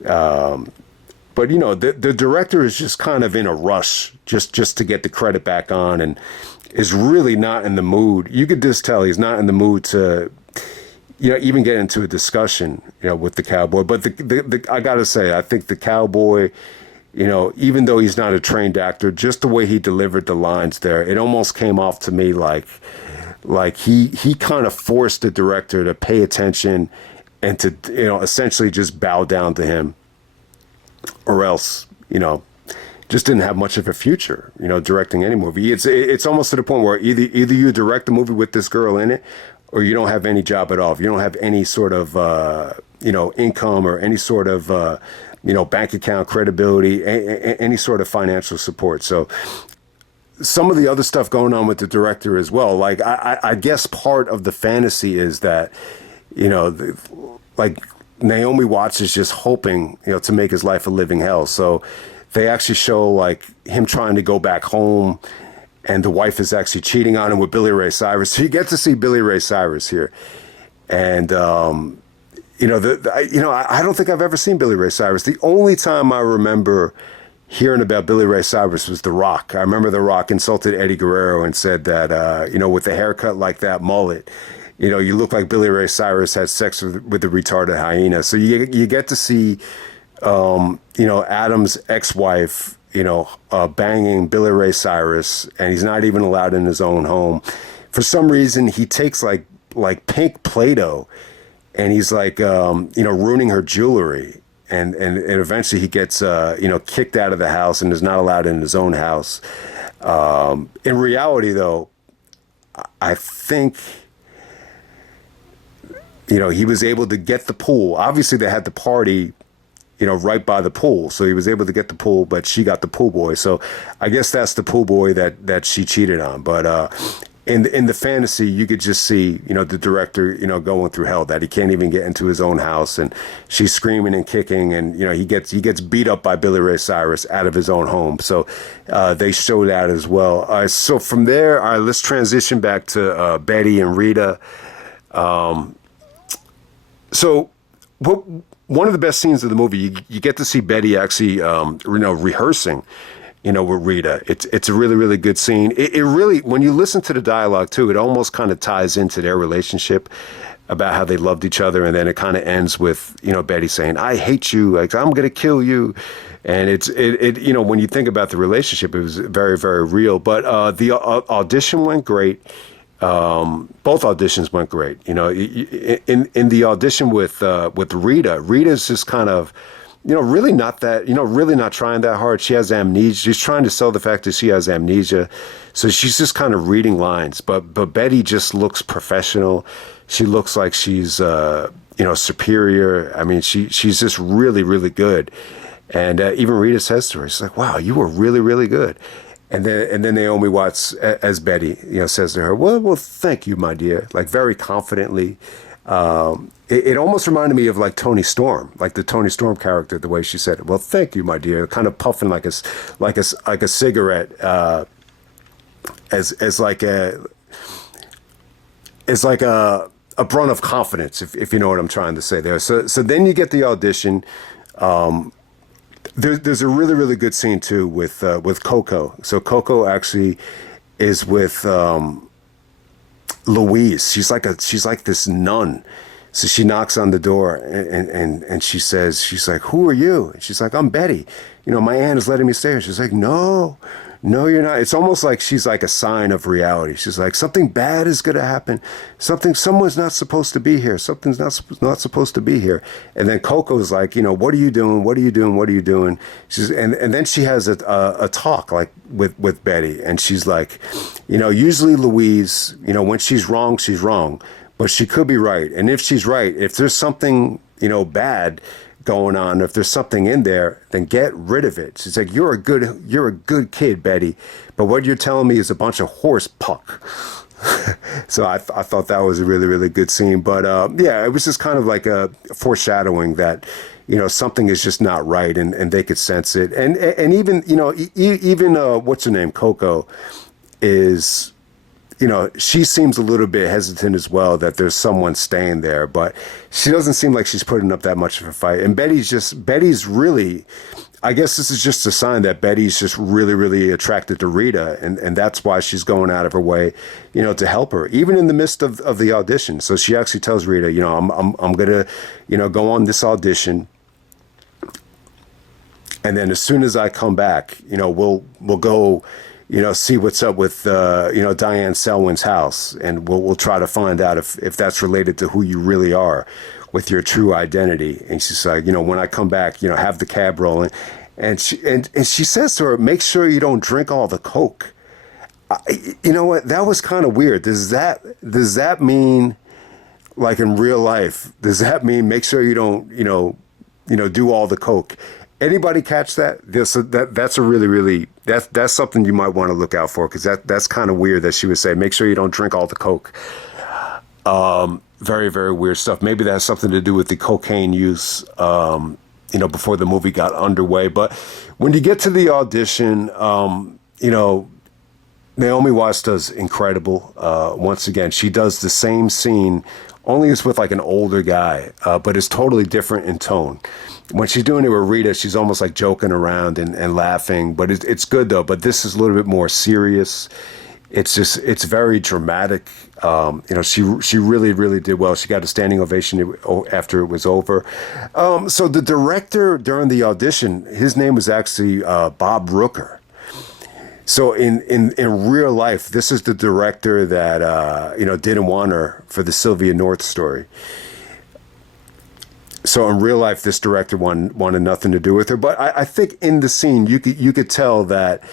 but you know, the director is just kind of in a rush just to get the credit back on, and is really not in the mood. You could just tell he's not in the mood to, you know, even get into a discussion, you know, with the cowboy. But I gotta say, I think the cowboy, you know, even though he's not a trained actor, just the way he delivered the lines there, it almost came off to me like he kind of forced the director to pay attention and to, you know, essentially just bow down to him, or else, you know, just didn't have much of a future, you know, directing any movie. It's almost to the point where either you direct a movie with this girl in it, or you don't have any job at all. If you don't have any sort of, you know, income or any sort of, you know, bank account credibility, any sort of financial support. So some of the other stuff going on with the director as well, like I guess part of the fantasy is that, you know, like Naomi Watts is just hoping, you know, to make his life a living hell. So they actually show like him trying to go back home, and the wife is actually cheating on him with Billy Ray Cyrus. So you get to see Billy Ray Cyrus here. And, you know, I don't think I've ever seen Billy Ray Cyrus. The only time I remember hearing about Billy Ray Cyrus was The Rock. I remember The Rock insulted Eddie Guerrero and said that, you know, with a haircut like that, mullet, you know, you look like Billy Ray Cyrus had sex with the retarded hyena. So you get to see, you know, Adam's ex-wife, you know, banging Billy Ray Cyrus, and he's not even allowed in his own home. For some reason, he takes like pink Play-Doh, and he's like, you know, ruining her jewelry. And eventually he gets, you know, kicked out of the house and is not allowed in his own house. In reality, though, I think, you know, he was able to get the pool. Obviously, they had the party, you know, right by the pool. So he was able to get the pool, but she got the pool boy. So I guess that's the pool boy that she cheated on. But in the fantasy, you could just see, you know, the director, you know, going through hell, that he can't even get into his own house, and she's screaming and kicking, and you know he gets beat up by Billy Ray Cyrus out of his own home. So they show that as well. So from there, all right, let's transition back to Betty and Rita. So one of the best scenes of the movie, you get to see Betty actually, you know, rehearsing, you know, with Rita. It's a really, really good scene. It really, when you listen to the dialogue too, it almost kind of ties into their relationship, about how they loved each other, and then it kind of ends with, you know, Betty saying, "I hate you, like I'm gonna kill you," and it you know, when you think about the relationship, it was very, very real. But the audition went great. Both auditions went great. You know, in the audition with Rita, Rita's just kind of, you know, really not that, you know, really not trying that hard. She has amnesia. She's trying to sell the fact that she has amnesia. So she's just kind of reading lines. But Betty just looks professional. She looks like she's, you know, superior. I mean, she's just really, really good. And even Rita says to her, she's like, "Wow, you were really, really good." And then Naomi Watts as Betty, you know, says to her, well, thank you, my dear," like very confidently. It almost reminded me of like Tony Storm, like the Tony Storm character, the way she said it. "Well, thank you, my dear," kind of puffing like a cigarette, as like a brunt of confidence, if you know what I'm trying to say there. So then you get the audition. There's a really, really good scene too with Coco. So Coco actually is with Louise. She's like this nun. So she knocks on the door and she says, she's like, "Who are you?" And she's like, "I'm Betty. You know, my aunt is letting me stay here." She's like, "No, no, you're not. It's almost like she's like a sign of reality. She's like, something bad is going to happen. Someone's not supposed to be here. Something's not supposed to be here. And then Coco's like, what are you doing? What are you doing? What are you doing? And then she has a talk like with Betty, and she's like, usually Louise, when she's wrong, but she could be right. And if she's right, if there's something, bad going on, if there's something in there, then get rid of it. She's like, you're a good kid, Betty, but what you're telling me is a bunch of horse puck. So I thought that was a really, really good scene. But yeah, it was just kind of like a foreshadowing that, something is just not right, and they could sense it. And even, even what's her name? Coco is, she seems a little bit hesitant as well that there's someone staying there, but she doesn't seem like she's putting up that much of a fight. And Betty's really, I guess this is just a sign that Betty's just really, really attracted to Rita. And that's why she's going out of her way, to help her, even in the midst of the audition. So she actually tells Rita, I'm going to, go on this audition. And then as soon as I come back, we'll go, see what's up with, Diane Selwyn's house. And we'll try to find out if that's related to who you really are with your true identity. And she's like, when I come back, have the cab rolling. And she says to her, make sure you don't drink all the Coke. You know what? That was kind of weird. Does that mean, like in real life, does that mean make sure you don't, do all the Coke? Anybody catch that? That's a really, really, that's something you might want to look out for, because that's kind of weird that she would say, make sure you don't drink all the Coke. Very, very weird stuff. Maybe that has something to do with the cocaine use, before the movie got underway. But when you get to the audition, Naomi Watts does incredible. Once again, she does the same scene, only it's with like an older guy, but it's totally different in tone. When she's doing it with Rita, she's almost like joking around and laughing, but it's good though. But this is a little bit more serious. It's very dramatic. She really, really did well. She got a standing ovation after it was over. So the director during the audition, his name was actually Bob Rooker. So in real life, this is the director that didn't want her for the Sylvia North story. So in real life, this director wanted nothing to do with her. But I think in the scene, you could tell that,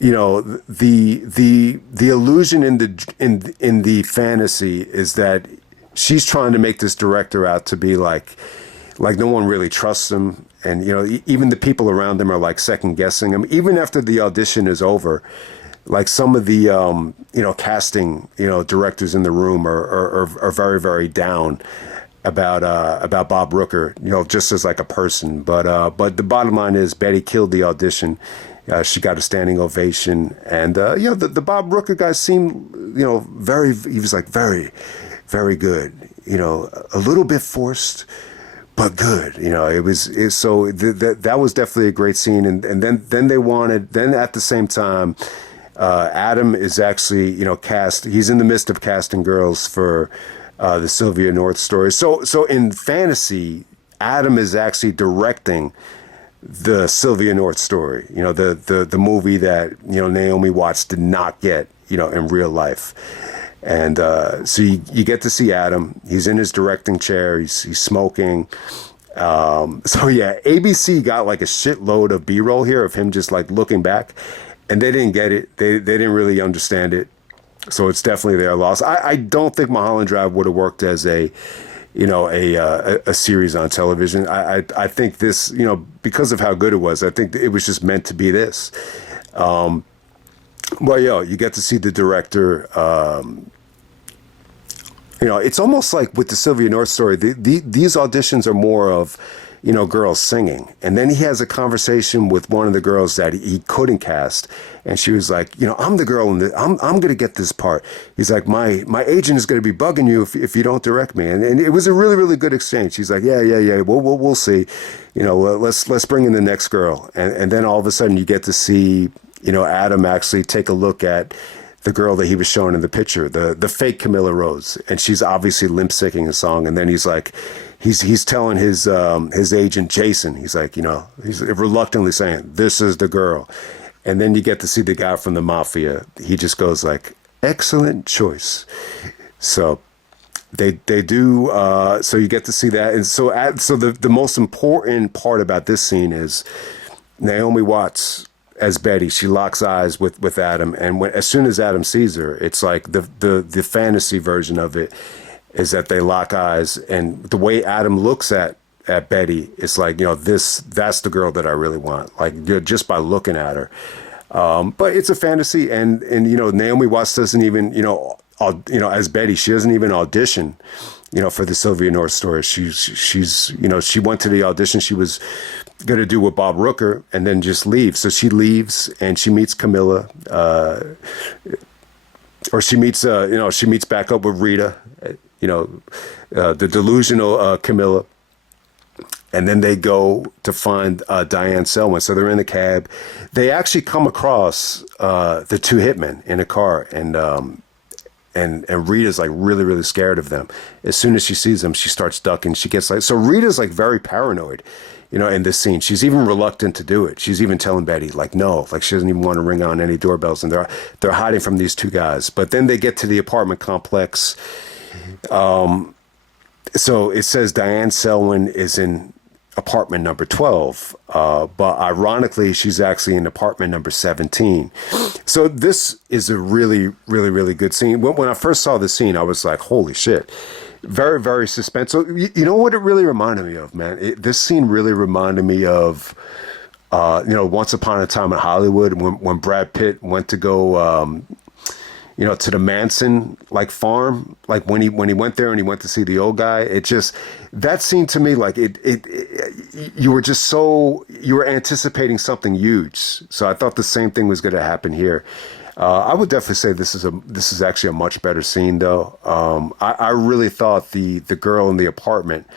the illusion in the fantasy is that she's trying to make this director out to be like no one really trusts him. And, even the people around him are like second guessing him. Even after the audition is over, like some of the, casting, directors in the room are very, very down about Bob Rooker, just as like a person. But the bottom line is Betty killed the audition. She got a standing ovation. And, the Bob Rooker guy seemed, he was like very, very good, a little bit forced, but good. That was definitely a great scene. And then at the same time, Adam is actually, cast. He's in the midst of casting girls for the Sylvia North story. So in fantasy, Adam is actually directing the Sylvia North story. The movie that Naomi Watts did not get in real life. And so you get to see Adam. He's in his directing chair. He's smoking. So yeah, ABC got like a shitload of B-roll here of him just like looking back, and they didn't get it. They didn't really understand it. So it's definitely their loss. I don't think Mulholland Drive would have worked as a series on television. I think this, because of how good it was, I think it was just meant to be this. Well, you get to see the director. It's almost like with the Sylvia North story, these auditions are more of, girls singing. And then he has a conversation with one of the girls that he couldn't cast. And she was like, I'm the girl I'm going to get this part. He's like, my agent is going to be bugging you if you don't direct me. And it was a really, really good exchange. He's like, yeah. We'll see. Let's bring in the next girl. And then all of a sudden you get to see, Adam actually take a look at the girl that he was showing in the picture, the fake Camilla Rose, and she's obviously limp syncing a song. And then he's like, he's telling his agent Jason, he's like, he's reluctantly saying, this is the girl. And then you get to see the guy from the mafia. He just goes like, excellent choice. So they do. So you get to see that, and so the most important part about this scene is Naomi Watts as Betty. She locks eyes with Adam, and as soon as Adam sees her, it's like the fantasy version of it is that they lock eyes, and the way Adam looks at Betty, it's like, that's the girl that I really want. Like, just by looking at her. But it's a fantasy, and Naomi Watts doesn't even as Betty, she doesn't even audition, for the Sylvia North story. She's she went to the audition. She was gonna do with Bob Rooker and then just leave. So she leaves and she meets Camilla, or she meets back up with Rita, the delusional Camilla. And then they go to find Diane Selwyn. So they're in the cab. They actually come across the two hitmen in a car, and Rita's like really, really scared of them. As soon as she sees them, she starts ducking. She gets so Rita's like very paranoid, in this scene. She's even reluctant to do it. She's even telling Betty like no, like she doesn't even want to ring on any doorbells, and they're hiding from these two guys. But then they get to the apartment complex. So it says Diane Selwyn is in apartment number 12, but ironically, she's actually in apartment number 17. So this is a really, really, really good scene. When I first saw the scene, I was like, holy shit. Very, very suspenseful. So, you know what it really reminded me of, man? This scene really reminded me of, Once Upon a Time in Hollywood, when Brad Pitt went to go, to the Manson farm, like when he went there and he went to see the old guy. It just, that scene to me, like you were anticipating something huge. So I thought the same thing was going to happen here. I would definitely say this is actually a much better scene though. I really thought the girl in the apartment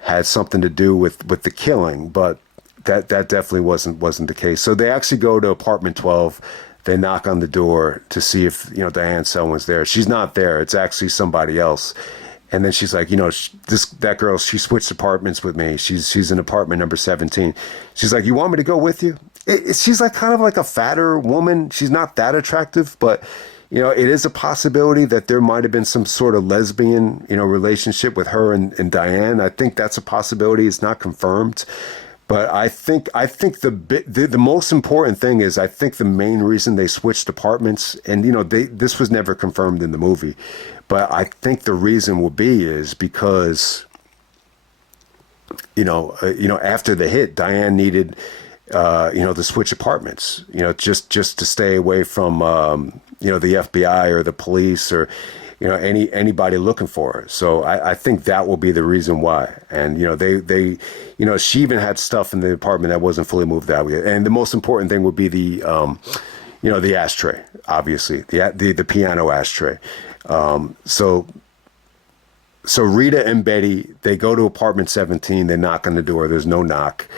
had something to do with the killing, but that definitely wasn't the case. So they actually go to apartment 12. They knock on the door to see if, Diane Selwyn's there. She's not there. It's actually somebody else. And then she's like, that girl, she switched apartments with me. She's in apartment number 17. She's like, you want me to go with you? She's like kind of like a fatter woman. She's not that attractive, but, it is a possibility that there might have been some sort of lesbian, relationship with her and Diane. I think that's a possibility. It's not confirmed. But I think the most important thing is I think the main reason they switched apartments, and this was never confirmed in the movie, but I think the reason will be is because after the hit, Diane needed to switch apartments, just to stay away from the FBI or the police or anybody looking for her. So I think that will be the reason why. And, they she even had stuff in the apartment that wasn't fully moved out yet. And the most important thing would be the ashtray, obviously, the piano ashtray. So Rita and Betty, they go to apartment 17, they knock on the door, there's no knock.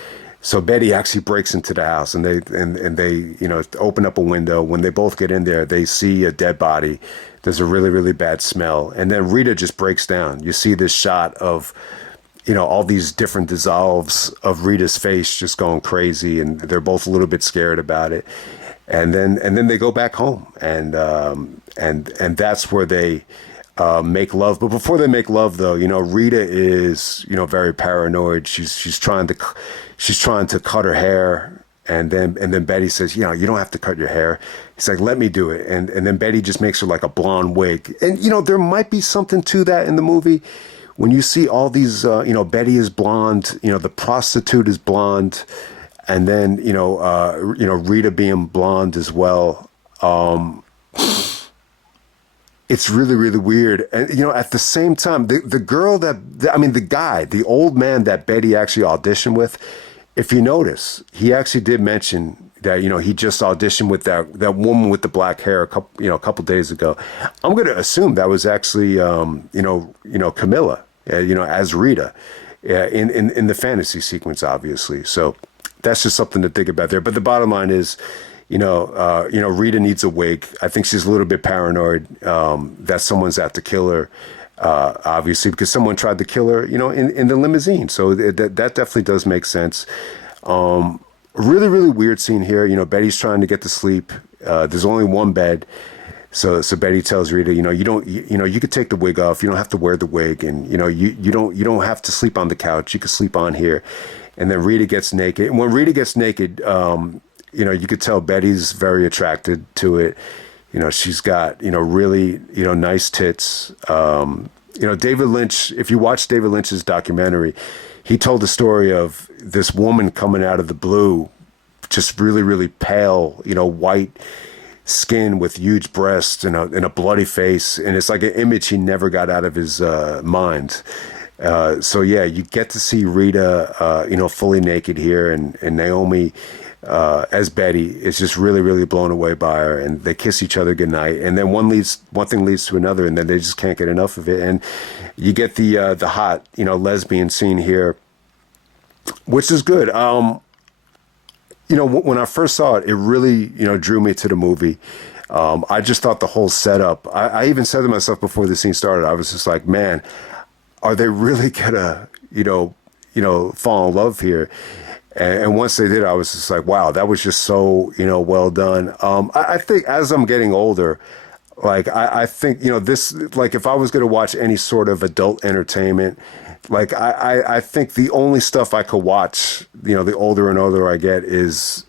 So Betty actually breaks into the house and they open up a window. When they both get in there, they see a dead body. There's a really, really bad smell. And then Rita just breaks down. You see this shot of, all these different dissolves of Rita's face just going crazy. And they're both a little bit scared about it. And then they go back home. And that's where they make love. But before they make love, though, Rita is, very paranoid. She's trying to cut her hair. And then Betty says, you don't have to cut your hair. He's like, let me do it. And then Betty just makes her like a blonde wig. And, there might be something to that in the movie. When you see all these, Betty is blonde, the prostitute is blonde. And then, Rita being blonde as well. It's really, really weird. And, at the same time, the girl the old man that Betty actually auditioned with, if you notice, he actually did mention that, he just auditioned with that woman with the black hair a couple days ago. I'm going to assume that was actually, Camilla, as Rita in the fantasy sequence, obviously. So that's just something to think about there. But the bottom line is, Rita needs a wig. I think she's a little bit paranoid that someone's out to kill her. Obviously, because someone tried to kill her, in the limousine. So that definitely does make sense. Really, really weird scene here. You know, Betty's trying to get to sleep. There's only one bed. So Betty tells Rita, you know, you could take the wig off. You don't have to wear the wig, and you don't have to sleep on the couch. You can sleep on here. And then Rita gets naked. And when Rita gets naked, you could tell Betty's very attracted to it. You know, she's got, really, nice tits. David Lynch, if you watch David Lynch's documentary, he told the story of this woman coming out of the blue, just really, really pale, white skin with huge breasts and a bloody face. And it's like an image he never got out of his mind. So yeah, you get to see Rita, fully naked here, and Naomi, as Betty, is just really, really blown away by her, and they kiss each other goodnight. And then one thing leads to another, and then they just can't get enough of it. And you get the hot, lesbian scene here, which is good. When I first saw it, it really, drew me to the movie. I just thought the whole setup, I even said to myself before the scene started, I was just like, man, are they really gonna, fall in love here? And once they did, I was just like, wow, that was just so, well done. I think as I'm getting older, like, I think, this, like, if I was going to watch any sort of adult entertainment, like, I think the only stuff I could watch, the older and older I get is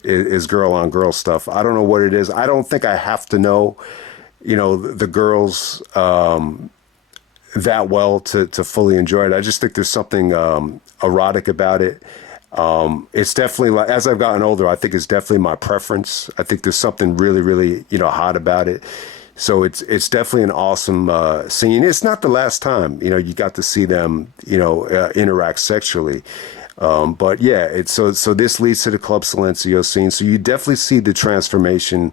girl on girl stuff. I don't know what it is. I don't think I have to know, the girls, that well to fully enjoy it. I just think there's something, erotic about it. It's definitely, like, as I've gotten older, I think it's definitely my preference. I think there's something really, really, hot about it. So it's definitely an awesome scene. It's not the last time, you got to see them, interact sexually. But yeah, so this leads to the Club Silencio scene. So you definitely see the transformation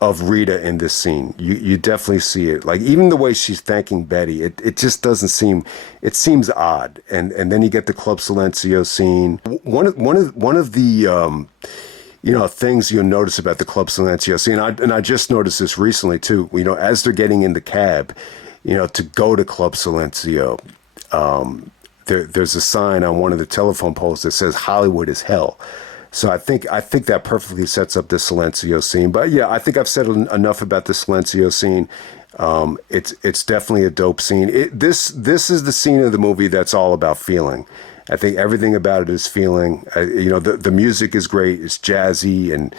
of Rita in this scene. You definitely see it. Like, even the way she's thanking Betty, it just doesn't seem, it seems odd. And then you get the Club Silencio scene. One of the things you'll notice about the Club Silencio scene, and I just noticed this recently too, as they're getting in the cab, to go to Club Silencio, there's a sign on one of the telephone poles that says Hollywood is hell. So I think that perfectly sets up the Silencio scene. But yeah, I think I've said enough about the Silencio scene. It's definitely a dope scene. This is the scene of the movie that's all about feeling. I think everything about it is feeling. The music is great. It's jazzy, and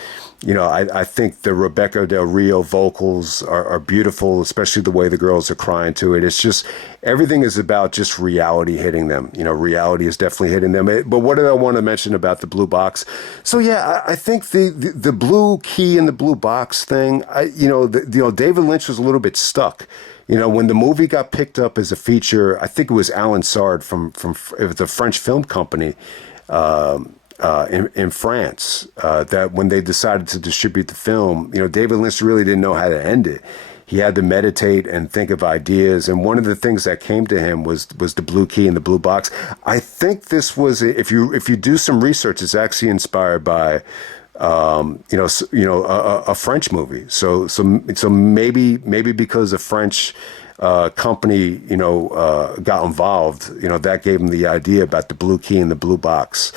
I think the Rebecca Del Rio vocals are beautiful, especially the way the girls are crying to it. It's just, everything is about just reality hitting them. Reality is definitely hitting them. But what did I want to mention about the blue box? So yeah, I think the blue key and the blue box thing. David Lynch was a little bit stuck. When the movie got picked up as a feature, I think it was Alan Sard from it was a French film company in France, that when they decided to distribute the film, David Lynch really didn't know how to end it. He had to meditate and think of ideas, and one of the things that came to him was the blue key and the blue box. I think this was, if you do some research, it's actually inspired by a French movie. So maybe because a French company, got involved, that gave him the idea about the blue key and the blue box.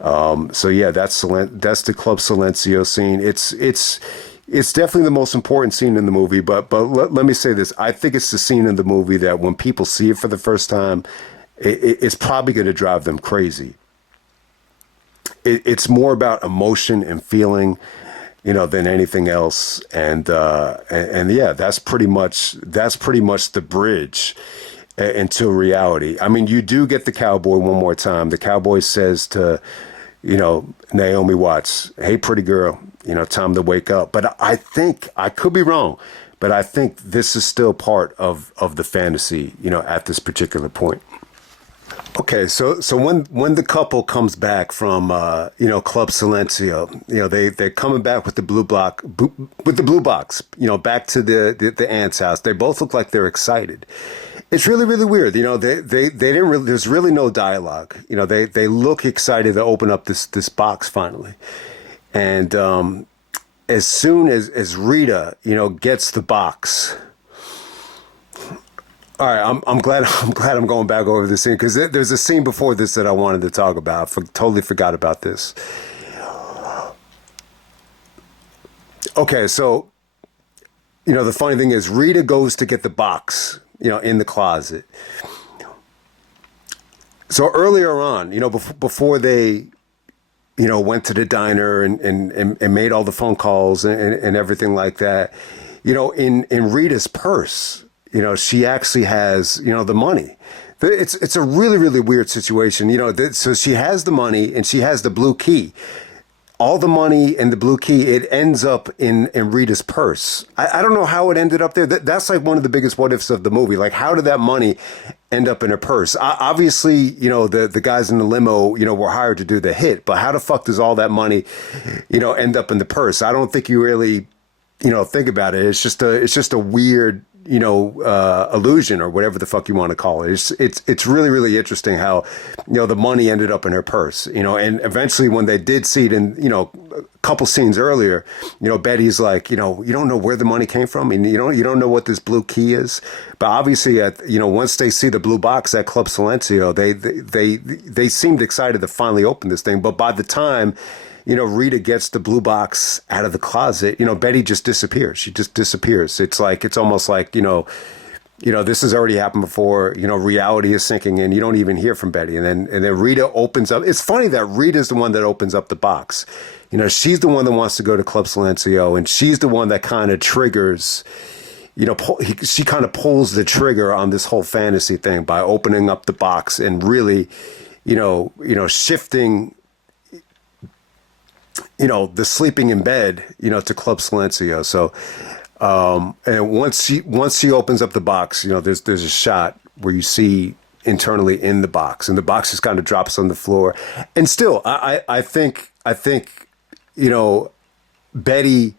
So yeah, that's the Club Silencio scene. It's definitely the most important scene in the movie. But let me say this: I think it's the scene in the movie that when people see it for the first time, it's probably going to drive them crazy. It's more about emotion and feeling, than anything else. And yeah, that's pretty much the bridge until reality. I mean, you do get the cowboy one more time. The cowboy says to, Naomi Watts, "Hey, pretty girl, time to wake up." But I think, I could be wrong, but I think this is still part of the fantasy, at this particular point. Okay, so when the couple comes back from Club Silencio, they're coming back with the blue box, back to the aunt's house. They both look like they're excited. It's really, really weird. They didn't really, there's really no dialogue. They look excited to open up this box finally, and as soon as Rita gets the box. All right, I'm glad I'm going back over this scene, because there's a scene before this that I wanted to talk about. Totally forgot about this. Okay, so the funny thing is, Rita goes to get the box, in the closet. So earlier on, before they, went to the diner and made all the phone calls and everything like that, in Rita's purse, she actually has, the money. It's a really, really weird situation, so she has the money and she has the blue key. All the money and the blue key, it ends up in Rita's purse. I don't know how it ended up there. That's like one of the biggest what ifs of the movie. Like, how did that money end up in her purse? Obviously, the guys in the limo, were hired to do the hit, but how the fuck does all that money, end up in the purse? I don't think you really, think about it. It's just a weird, illusion or whatever the fuck you want to call it. It's really, really interesting how, the money ended up in her purse, and eventually when they did see it in, a couple scenes earlier, Betty's like, you don't know where the money came from and you don't know what this blue key is. But obviously once they see the blue box at Club Silencio, they seemed excited to finally open this thing. But by the time, Rita gets the blue box out of the closet, Betty just disappears. She just disappears. It's almost like, this has already happened before. Reality is sinking in. You don't even hear from Betty. And then Rita opens up. It's funny that Rita's the one that opens up the box. She's the one that wants to go to Club Silencio, and she's the one that kind of triggers, she kind of pulls the trigger on this whole fantasy thing by opening up the box and really, shifting, the sleeping in bed, to Club Silencio. So, and once she opens up the box, there's a shot where you see internally in the box, and the box just kind of drops on the floor. And still, I think, Betty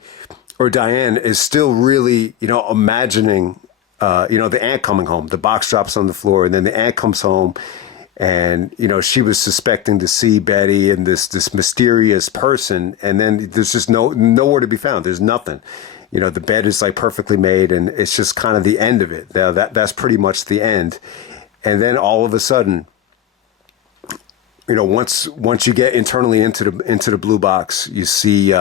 or Diane is still really, imagining, the aunt coming home. The box drops on the floor, and then the aunt comes home. And, she was suspecting to see Betty and this mysterious person. And then there's just nowhere to be found. There's nothing. The bed is like perfectly made, and it's just kind of the end of it. That's pretty much the end. And then all of a sudden, once you get internally into the blue box, you see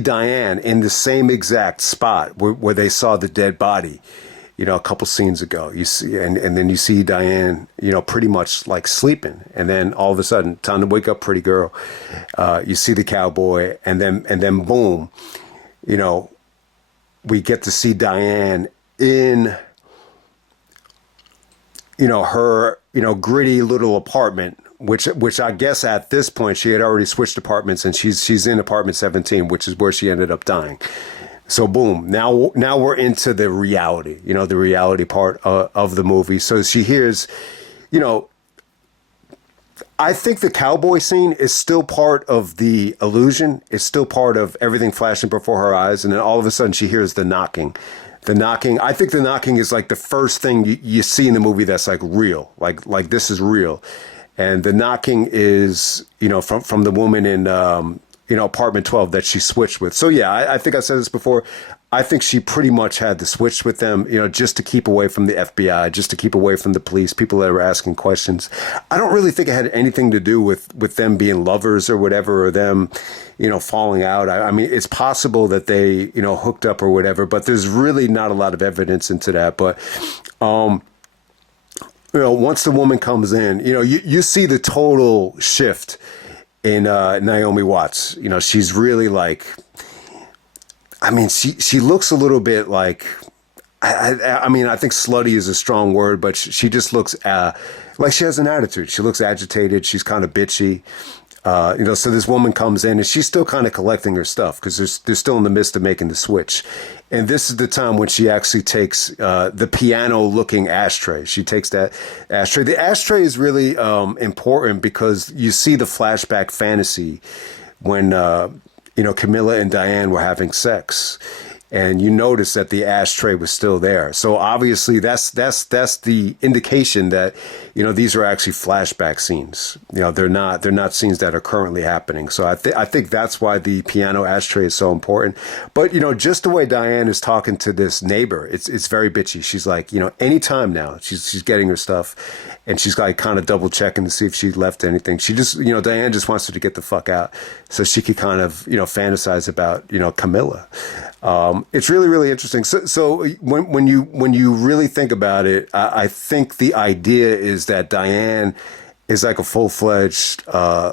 Diane in the same exact spot where they saw the dead body. A couple scenes ago, you see, and then you see Diane, pretty much like sleeping, and then all of a sudden, time to wake up, pretty girl. You see the cowboy, and then boom, we get to see Diane in, her, gritty little apartment, which I guess at this point she had already switched apartments, and she's in apartment 17, which is where she ended up dying. So boom, now we're into the reality, the reality part of the movie. So she hears, I think the cowboy scene is still part of the illusion. It's still part of everything flashing before her eyes. And then all of a sudden she hears the knocking. I think the knocking is like the first thing you see in the movie that's like real, like this is real. And the knocking is, from the woman in, apartment 12 that she switched with. So yeah, I think I said this before. I think she pretty much had to switch with them, just to keep away from the FBI, just to keep away from the police, people that were asking questions. I don't really think it had anything to do with them being lovers or whatever, or them, falling out. I mean, it's possible that they, hooked up or whatever, but there's really not a lot of evidence into that. But, once the woman comes in, you see the total shift in Naomi Watts. She's really like, I mean, she looks a little bit like, I mean, I think slutty is a strong word, but she just looks like she has an attitude. She looks agitated. She's kind of bitchy. So this woman comes in and she's still kind of collecting her stuff because they're still in the midst of making the switch. And this is the time when she actually takes the piano-looking ashtray. She takes that ashtray. The ashtray is really important because you see the flashback fantasy when, Camilla and Diane were having sex. and you notice that the ashtray was still there. So obviously that's the indication that, you know, these are actually flashback scenes. You know, they're not scenes that are currently happening. So I think that's why the piano ashtray is so important. But, you know, just the way Diane is talking to this neighbor, it's very bitchy. She's like, you know, anytime now she's getting her stuff, and she's like kind of double checking to see if she left anything. She just, you know, Diane just wants her to get the fuck out so she could kind of, you know, fantasize about, you know, Camilla. It's really, really interesting. So when you really think about it, I think the idea is that Diane is like a full-fledged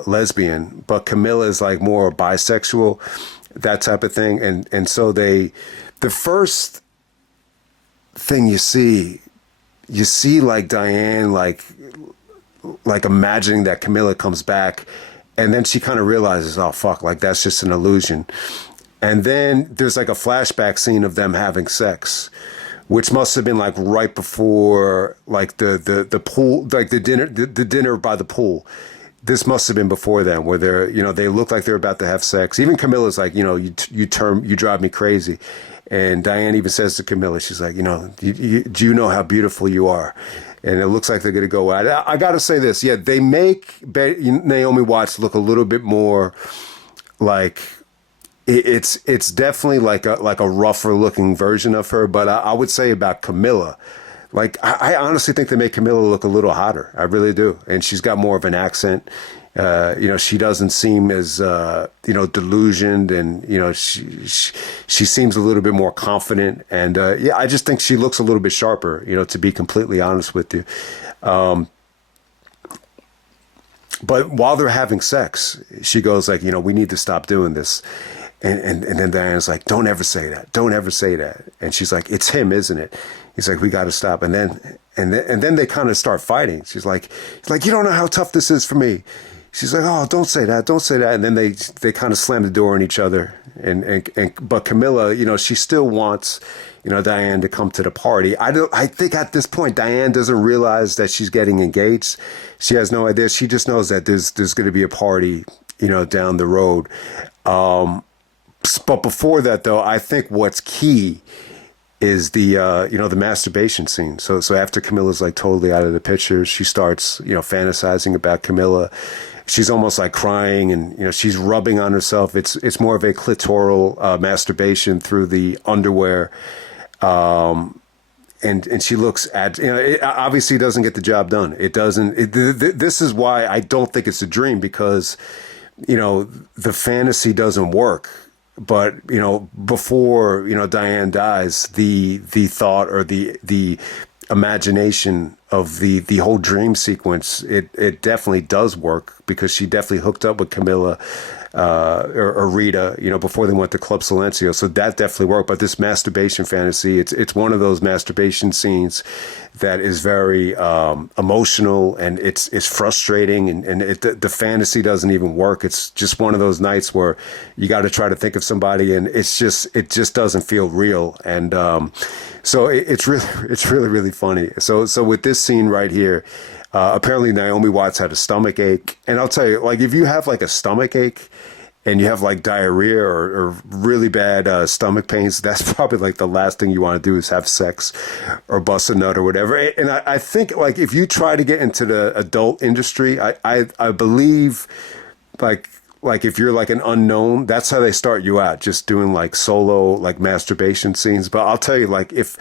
lesbian, but Camilla is like more bisexual, that type of thing. And so the first thing you see like Diane, like imagining that Camilla comes back, and then she kind of realizes, oh fuck, like that's just an illusion. And then there's like a flashback scene of them having sex, which must have been like right before like the pool, like the dinner by the pool. This must have been before then, where they're, you know, they look like they're about to have sex. Even Camilla's like, you know, you drive me crazy. And Diane even says to Camilla, she's like, you know, do you know how beautiful you are? And it looks like they're going to go at it. I got to say this. Yeah, they make Naomi Watts look a little bit more like, it's definitely like a rougher looking version of her. But I would say about Camilla, like I honestly think they make Camilla look a little hotter. I really do. And she's got more of an accent. You know, she doesn't seem as, you know, delusioned, and, you know, she seems a little bit more confident. And, yeah, I just think she looks a little bit sharper, you know, to be completely honest with you. But while they're having sex, she goes like, you know, we need to stop doing this. And then Diana's like, don't ever say that. Don't ever say that. And she's like, it's him, isn't it? He's like, we got to stop. And then they kind of start fighting. She's like, you don't know how tough this is for me. She's like, oh, don't say that. Don't say that. And then they kind of slam the door on each other. But Camilla, you know, she still wants, you know, Diane to come to the party. I think at this point, Diane doesn't realize that she's getting engaged. She has no idea. She just knows that there's going to be a party, you know, down the road. But before that, though, I think what's key is the you know, the masturbation scene. So after Camilla's like totally out of the picture, she starts, you know, fantasizing about Camilla. She's almost like crying, and, you know, she's rubbing on herself. It's more of a clitoral masturbation through the underwear. And she looks at, you know, it obviously doesn't get the job done. It doesn't. This is why I don't think it's a dream, because, you know, the fantasy doesn't work. But, you know, before, you know, Diane dies, the thought or the imagination of the whole dream sequence, it definitely does work, because she definitely hooked up with Camilla or Rita, you know, before they went to Club Silencio. So that definitely worked. But this masturbation fantasy, it's one of those masturbation scenes that is very emotional, and it's frustrating, and the fantasy doesn't even work. It's just one of those nights where you got to try to think of somebody, and it just doesn't feel real. And so it's really funny. So with this scene right here, apparently Naomi Watts had a stomach ache, and I'll tell you, like, if you have like a stomach ache and you have like diarrhea or really bad stomach pains, that's probably like the last thing you want to do is have sex or bust a nut or whatever. And I think, like, if you try to get into the adult industry, I believe like if you're like an unknown, that's how they start you out, just doing like solo like masturbation scenes. But I'll tell you, like, if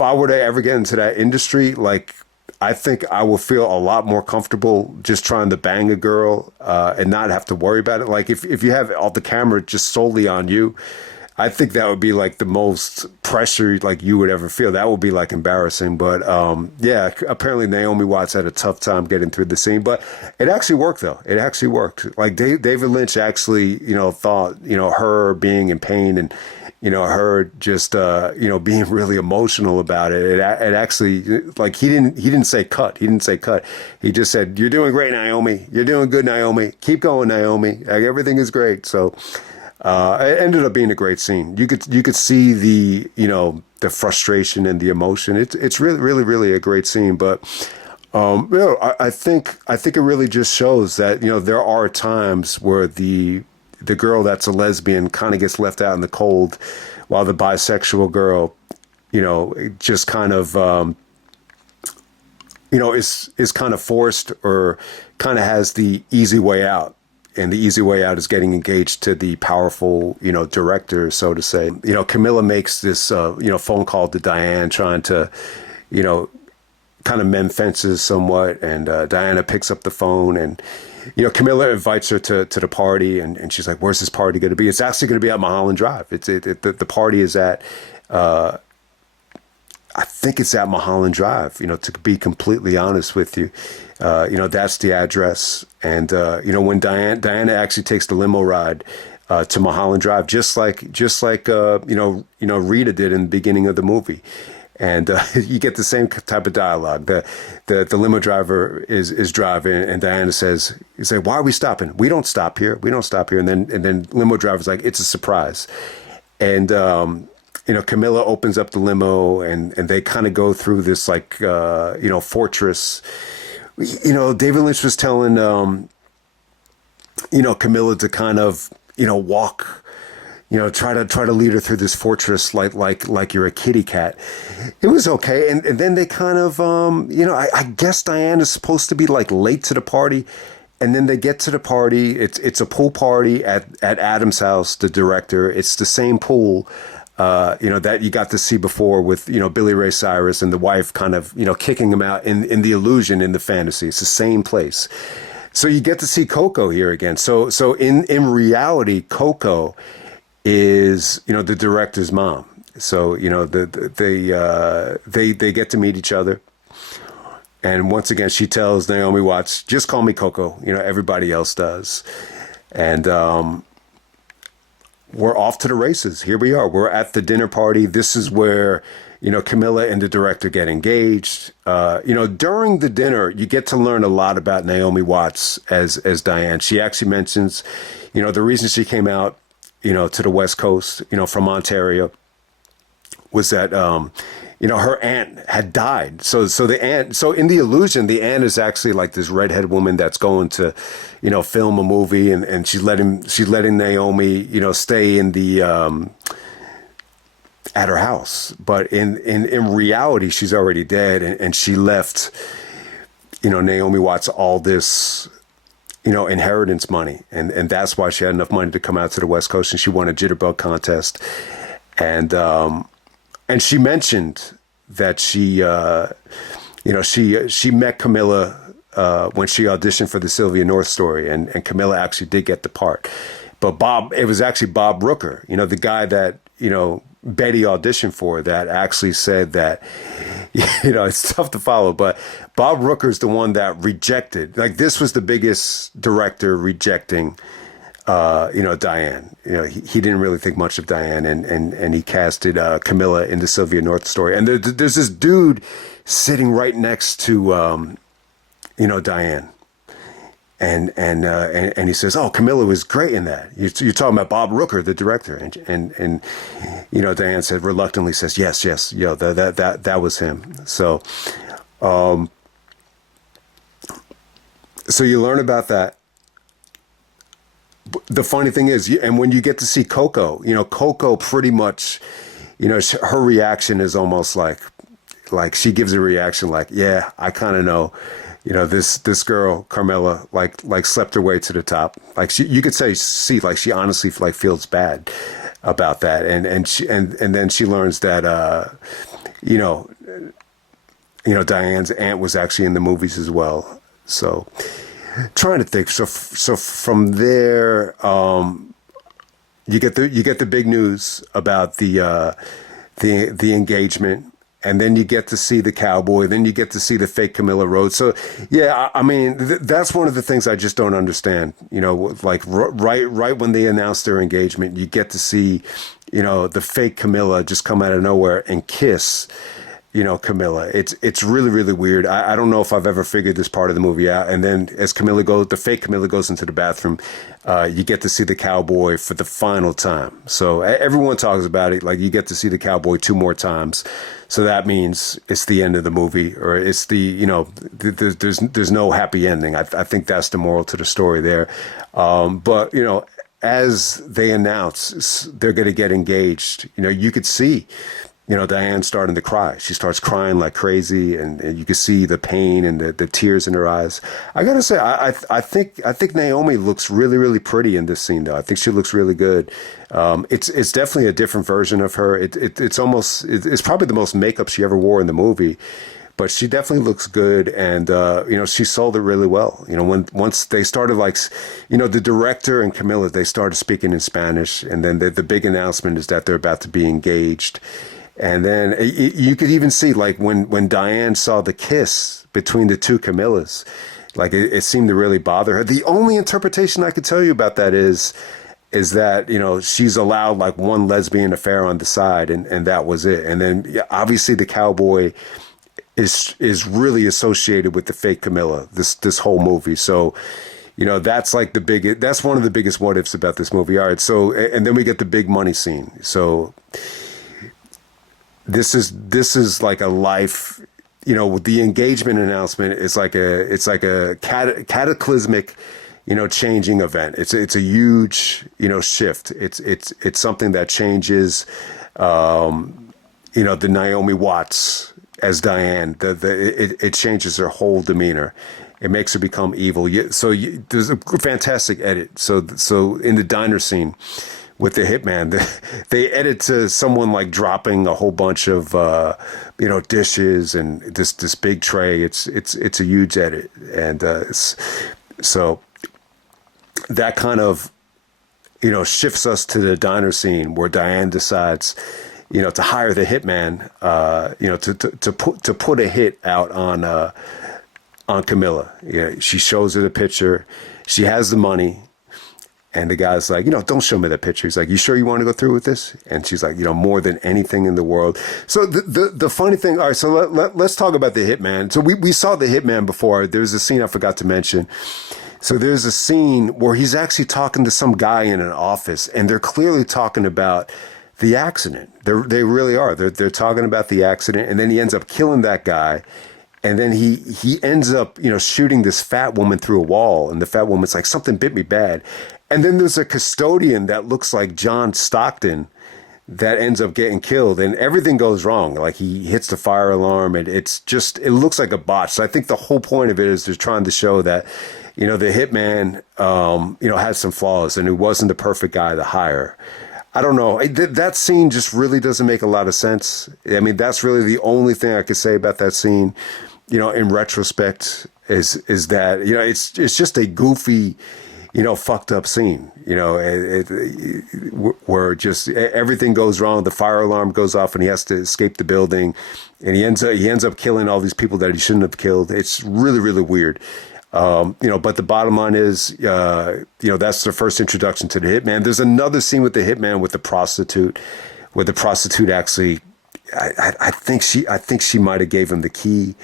I were to ever get into that industry, like, I think I will feel a lot more comfortable just trying to bang a girl and not have to worry about it. Like, if you have all the camera just solely on you, I think that would be like the most pressure like you would ever feel. That would be like embarrassing. But yeah, apparently Naomi Watts had a tough time getting through the scene, but it actually worked though. It actually worked. Like David Lynch actually, you know, thought, you know, her being in pain and, you know, her just, you know, being really emotional about it. It actually, like, he didn't say cut. He didn't say cut. He just said, "You're doing great, Naomi. You're doing good, Naomi. Keep going, Naomi. Like, everything is great." So, it ended up being a great scene. You could see the, you know, the frustration and the emotion. It's really a great scene. But, you know, I think it really just shows that, you know, there are times where the girl that's a lesbian kind of gets left out in the cold while the bisexual girl, just kind of, is kind of forced or kind of has the easy way out. And the easy way out is getting engaged to the powerful, director, so to say. Camilla makes this, phone call to Diane trying to, kind of mend fences somewhat. And Diana picks up the phone and, Camilla invites her to the party. And she's like, where's this party going to be? It's actually going to be at Mulholland Drive. The party is at, I think it's at Mulholland Drive, to be completely honest with you. That's the address. And, when Diana actually takes the limo ride to Mulholland Drive, just like Rita did in the beginning of the movie. And you get the same type of dialogue. The limo driver is driving, and Diana says, "He's like, why are we stopping? We don't stop here. We don't stop here." And then limo driver's like, "It's a surprise." And Camilla opens up the limo, and they kind of go through this fortress. David Lynch was telling Camilla to kind of walk. Try to lead her through this fortress like you're a kitty cat. It was okay, and then they kind of I guess Diane is supposed to be like late to the party, and then they get to the party. It's a pool party at Adam's house, the director. It's the same pool, that you got to see before with Billy Ray Cyrus and the wife kind of kicking him out in the illusion in the fantasy. It's the same place, so you get to see Coco here again. So in reality, Coco is the director's mom. So they get to meet each other, and once again she tells Naomi Watts, just call me Coco. Everybody else does, and we're off to the races. Here we are. We're at the dinner party. This is where Camilla and the director get engaged. During the dinner, you get to learn a lot about Naomi Watts as Diane. She actually mentions the reason she came out to the West Coast, from Ontario, was that, her aunt had died. So in the illusion, the aunt is actually like this redhead woman that's going to, film a movie, and she's letting Naomi, stay in the, at her house. But in reality, she's already dead. And she left, Naomi Watts all this, inheritance money. And that's why she had enough money to come out to the West Coast, and she won a jitterbug contest. And she mentioned that she met Camilla when she auditioned for the Sylvia North story, and Camilla actually did get the part. But it was actually Bob Rooker, the guy that, Betty auditioned for, that actually said that, it's tough to follow, but Bob Rooker's the one that rejected, this was the biggest director rejecting, Diane. He didn't really think much of Diane, and he casted Camilla in the Sylvia North story. And there's this dude sitting right next to, Diane. And he says, "Oh, Camilla was great in that. You're talking about Bob Rooker, the director." And Diane said, reluctantly says, "Yes, that was him." So, so you learn about that. The funny thing is, and when you get to see Coco, Coco pretty much, her reaction is almost like she gives a reaction like, "Yeah, I kind of know." This girl, Carmela, like slept her way to the top. You could say, she honestly feels bad about that. And then she learns that, Diane's aunt was actually in the movies as well. So trying to think. So from there, you get the big news about the engagement. And then you get to see the cowboy. Then you get to see the fake Camilla Rhodes. So, yeah, I mean, that's one of the things I just don't understand. Right when they announce their engagement, you get to see, the fake Camilla just come out of nowhere and kiss, Camilla. It's really, really weird. I don't know if I've ever figured this part of the movie out. And then as the fake Camilla goes into the bathroom, you get to see the cowboy for the final time. So everyone talks about it. You get to see the cowboy 2 more times. So that means it's the end of the movie, or it's there's no happy ending. I think that's the moral to the story there. But, as they announce they're going to get engaged, you could see, Diane starting to cry. She starts crying like crazy, and you can see the pain and the tears in her eyes. I gotta say, I think Naomi looks really, really pretty in this scene, though. I think she looks really good. It's definitely a different version of her. It's probably the most makeup she ever wore in the movie. But she definitely looks good, and she sold it really well. Once they started, the director and Camilla, they started speaking in Spanish, and then the big announcement is that they're about to be engaged. And then you could even see, like, when Diane saw the kiss between the two Camillas, like, it seemed to really bother her. The only interpretation I could tell you about that is that, she's allowed, like, one lesbian affair on the side, and that was it. And then, yeah, obviously the cowboy is really associated with the fake Camilla, this whole movie. So, that's like that's one of the biggest what ifs about this movie. All right. So, and then we get the big money scene. So this is like a life, the engagement announcement is like a cataclysmic, changing event. It's a huge, shift. It's something that changes, the Naomi Watts as Diane. It changes her whole demeanor. It makes her become evil. So there's a fantastic edit. So in the diner scene with the hitman, they edit to someone like dropping a whole bunch of dishes and this big tray. It's a huge edit, and so that kind of shifts us to the diner scene where Diane decides to hire the hitman, to put a hit out on Camilla. She shows her the picture. She has the money. And the guy's like, don't show me that picture. He's like, you sure you want to go through with this? And she's like, more than anything in the world. So the funny thing, all right, so let's talk about the hitman. So we saw the hitman before. There's a scene I forgot to mention. So there's a scene where he's actually talking to some guy in an office, and they're clearly talking about the accident. They really are. They're talking about the accident, and then he ends up killing that guy. And then he ends up, shooting this fat woman through a wall. And the fat woman's like, something bit me bad. And then there's a custodian that looks like John Stockton that ends up getting killed. And everything goes wrong. Like, he hits the fire alarm, and it looks like a botch. So I think the whole point of it is they're trying to show that, the hitman, has some flaws, and he wasn't the perfect guy to hire. I don't know. That scene just really doesn't make a lot of sense. I mean, that's really the only thing I could say about that scene, in retrospect, is that, it's just a goofy, fucked up scene, where just everything goes wrong. The fire alarm goes off, and he has to escape the building, and he ends up killing all these people that he shouldn't have killed. It's really, really weird. But the bottom line is, that's the first introduction to the hitman. There's another scene with the hitman with the prostitute, where the prostitute actually, I think she might have gave him the key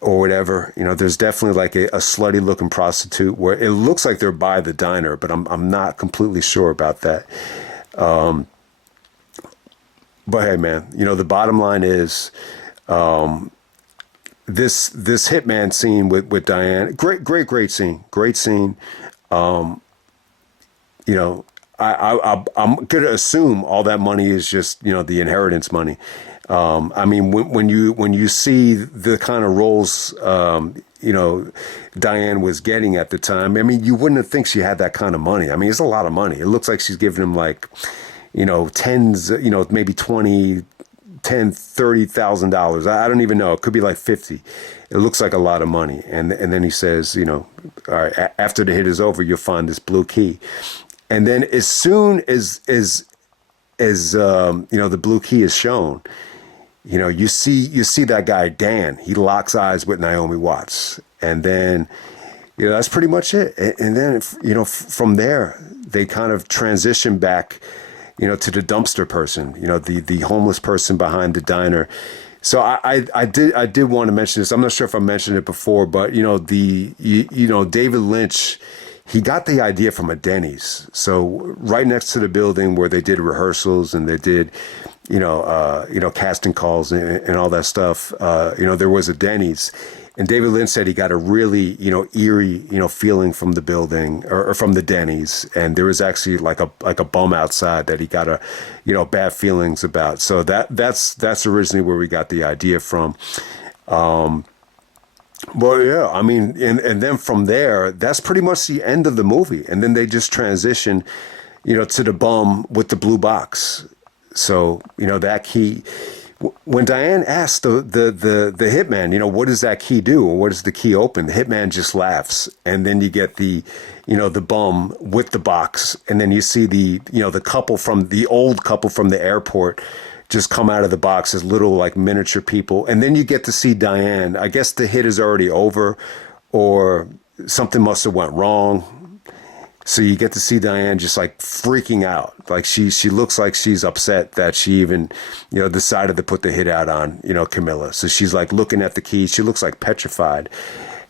or whatever. There's definitely like a slutty looking prostitute where it looks like they're by the diner, but I'm not completely sure about that. But hey, man, the bottom line is, this hitman scene with Diane, great scene. I'm gonna assume all that money is just the inheritance money. I mean, when you see the kind of roles Diane was getting at the time, I mean, you wouldn't think she had that kind of money. I mean, it's a lot of money. It looks like she's giving him like tens, maybe 20, $30,000. I don't even know. It could be like 50. It looks like a lot of money. And then he says, all right, after the hit is over, you'll find this blue key. And then as soon as the blue key is shown, you see that guy Dan. He locks eyes with Naomi Watts, and then that's pretty much it. And then from there they kind of transition back to the dumpster person, the homeless person behind the diner. So I did want to mention this. I'm not sure if I mentioned it before, but David Lynch, he got the idea from a Denny's. So right next to the building where they did rehearsals and they did, casting calls and all that stuff, there was a Denny's. And David Lynch said he got a really, eerie, feeling from the building or from the Denny's. And there was actually like a bum outside that he got bad feelings about. So that's originally where we got the idea from. Well, yeah, I mean, and then from there, that's pretty much the end of the movie. And then they just transition, to the bum with the blue box. So, that key, when Diane asked the hitman, what does that key do? Or what does the key open? The hitman just laughs. And then you get the bum with the box. And then you see the old couple from the airport just come out of the box as little like miniature people. And then you get to see Diane. I guess the hit is already over or something must have went wrong. So you get to see Diane just like freaking out. Like she looks like she's upset that she even, decided to put the hit out on, Camilla. So she's like looking at the key. She looks like petrified.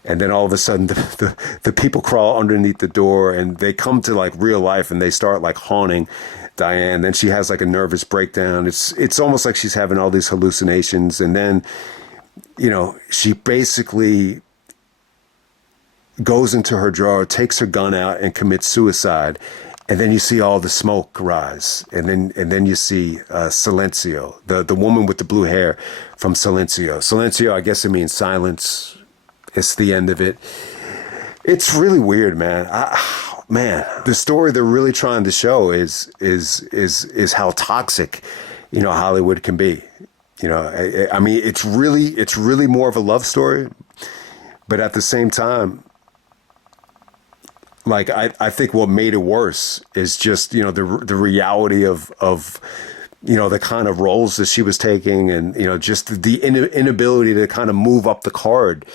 And then all of a sudden the people crawl underneath the door and they come to like real life and they start like haunting Diane. Then she has like a nervous breakdown. It's almost like she's having all these hallucinations. And then, she basically goes into her drawer, takes her gun out and commits suicide. And then you see all the smoke rise. And then you see Silencio, the woman with the blue hair from Silencio. Silencio, I guess it means silence. It's the end of it. It's really weird, man. The story they're really trying to show is how toxic, Hollywood can be. I mean, it's really more of a love story, but at the same time, like I think what made it worse is just the reality of the kind of roles that she was taking, and just the inability to kind of move up the card,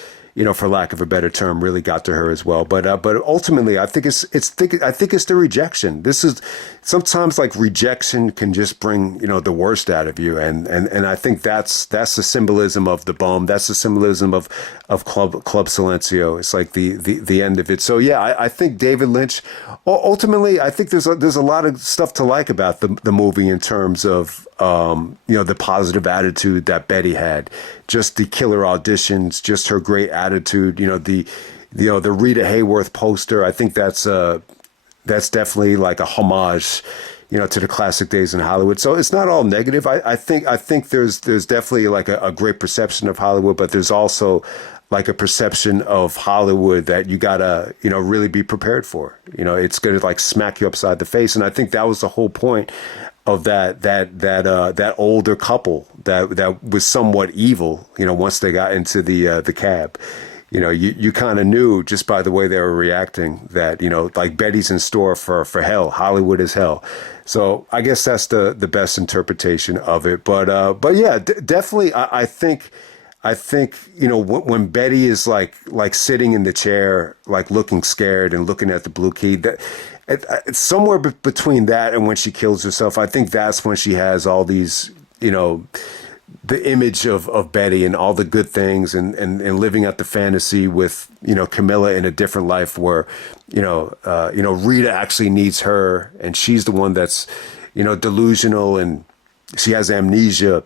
for lack of a better term, really got to her as well. But ultimately, I think it's the rejection. This is sometimes like rejection can just bring the worst out of you, and I think that's the symbolism of the bum. That's the symbolism of Club Silencio. It's like the end of it. So yeah, I think David Lynch. Ultimately, I think there's a lot of stuff to like about the movie in terms of the positive attitude that Betty had, just the killer auditions, just her great attitude, the Rita Hayworth poster. I think that's definitely like a homage, to the classic days in Hollywood. So it's not all negative. I think there's definitely like a great perception of Hollywood, but there's also like a perception of Hollywood that you gotta, really be prepared for. It's gonna like smack you upside the face. And I think that was the whole point of that older couple that was somewhat evil, once they got into the cab. You kind of knew just by the way they were reacting that, like Betty's in store for hell. Hollywood is hell. So I guess that's the best interpretation of it. But yeah, definitely. I think, when Betty is like sitting in the chair, like looking scared and looking at the blue key, that it's somewhere between that and when she kills herself. I think that's when she has all these, the image of Betty and all the good things and living out the fantasy with, Camilla in a different life where, Rita actually needs her and she's the one that's, delusional and she has amnesia.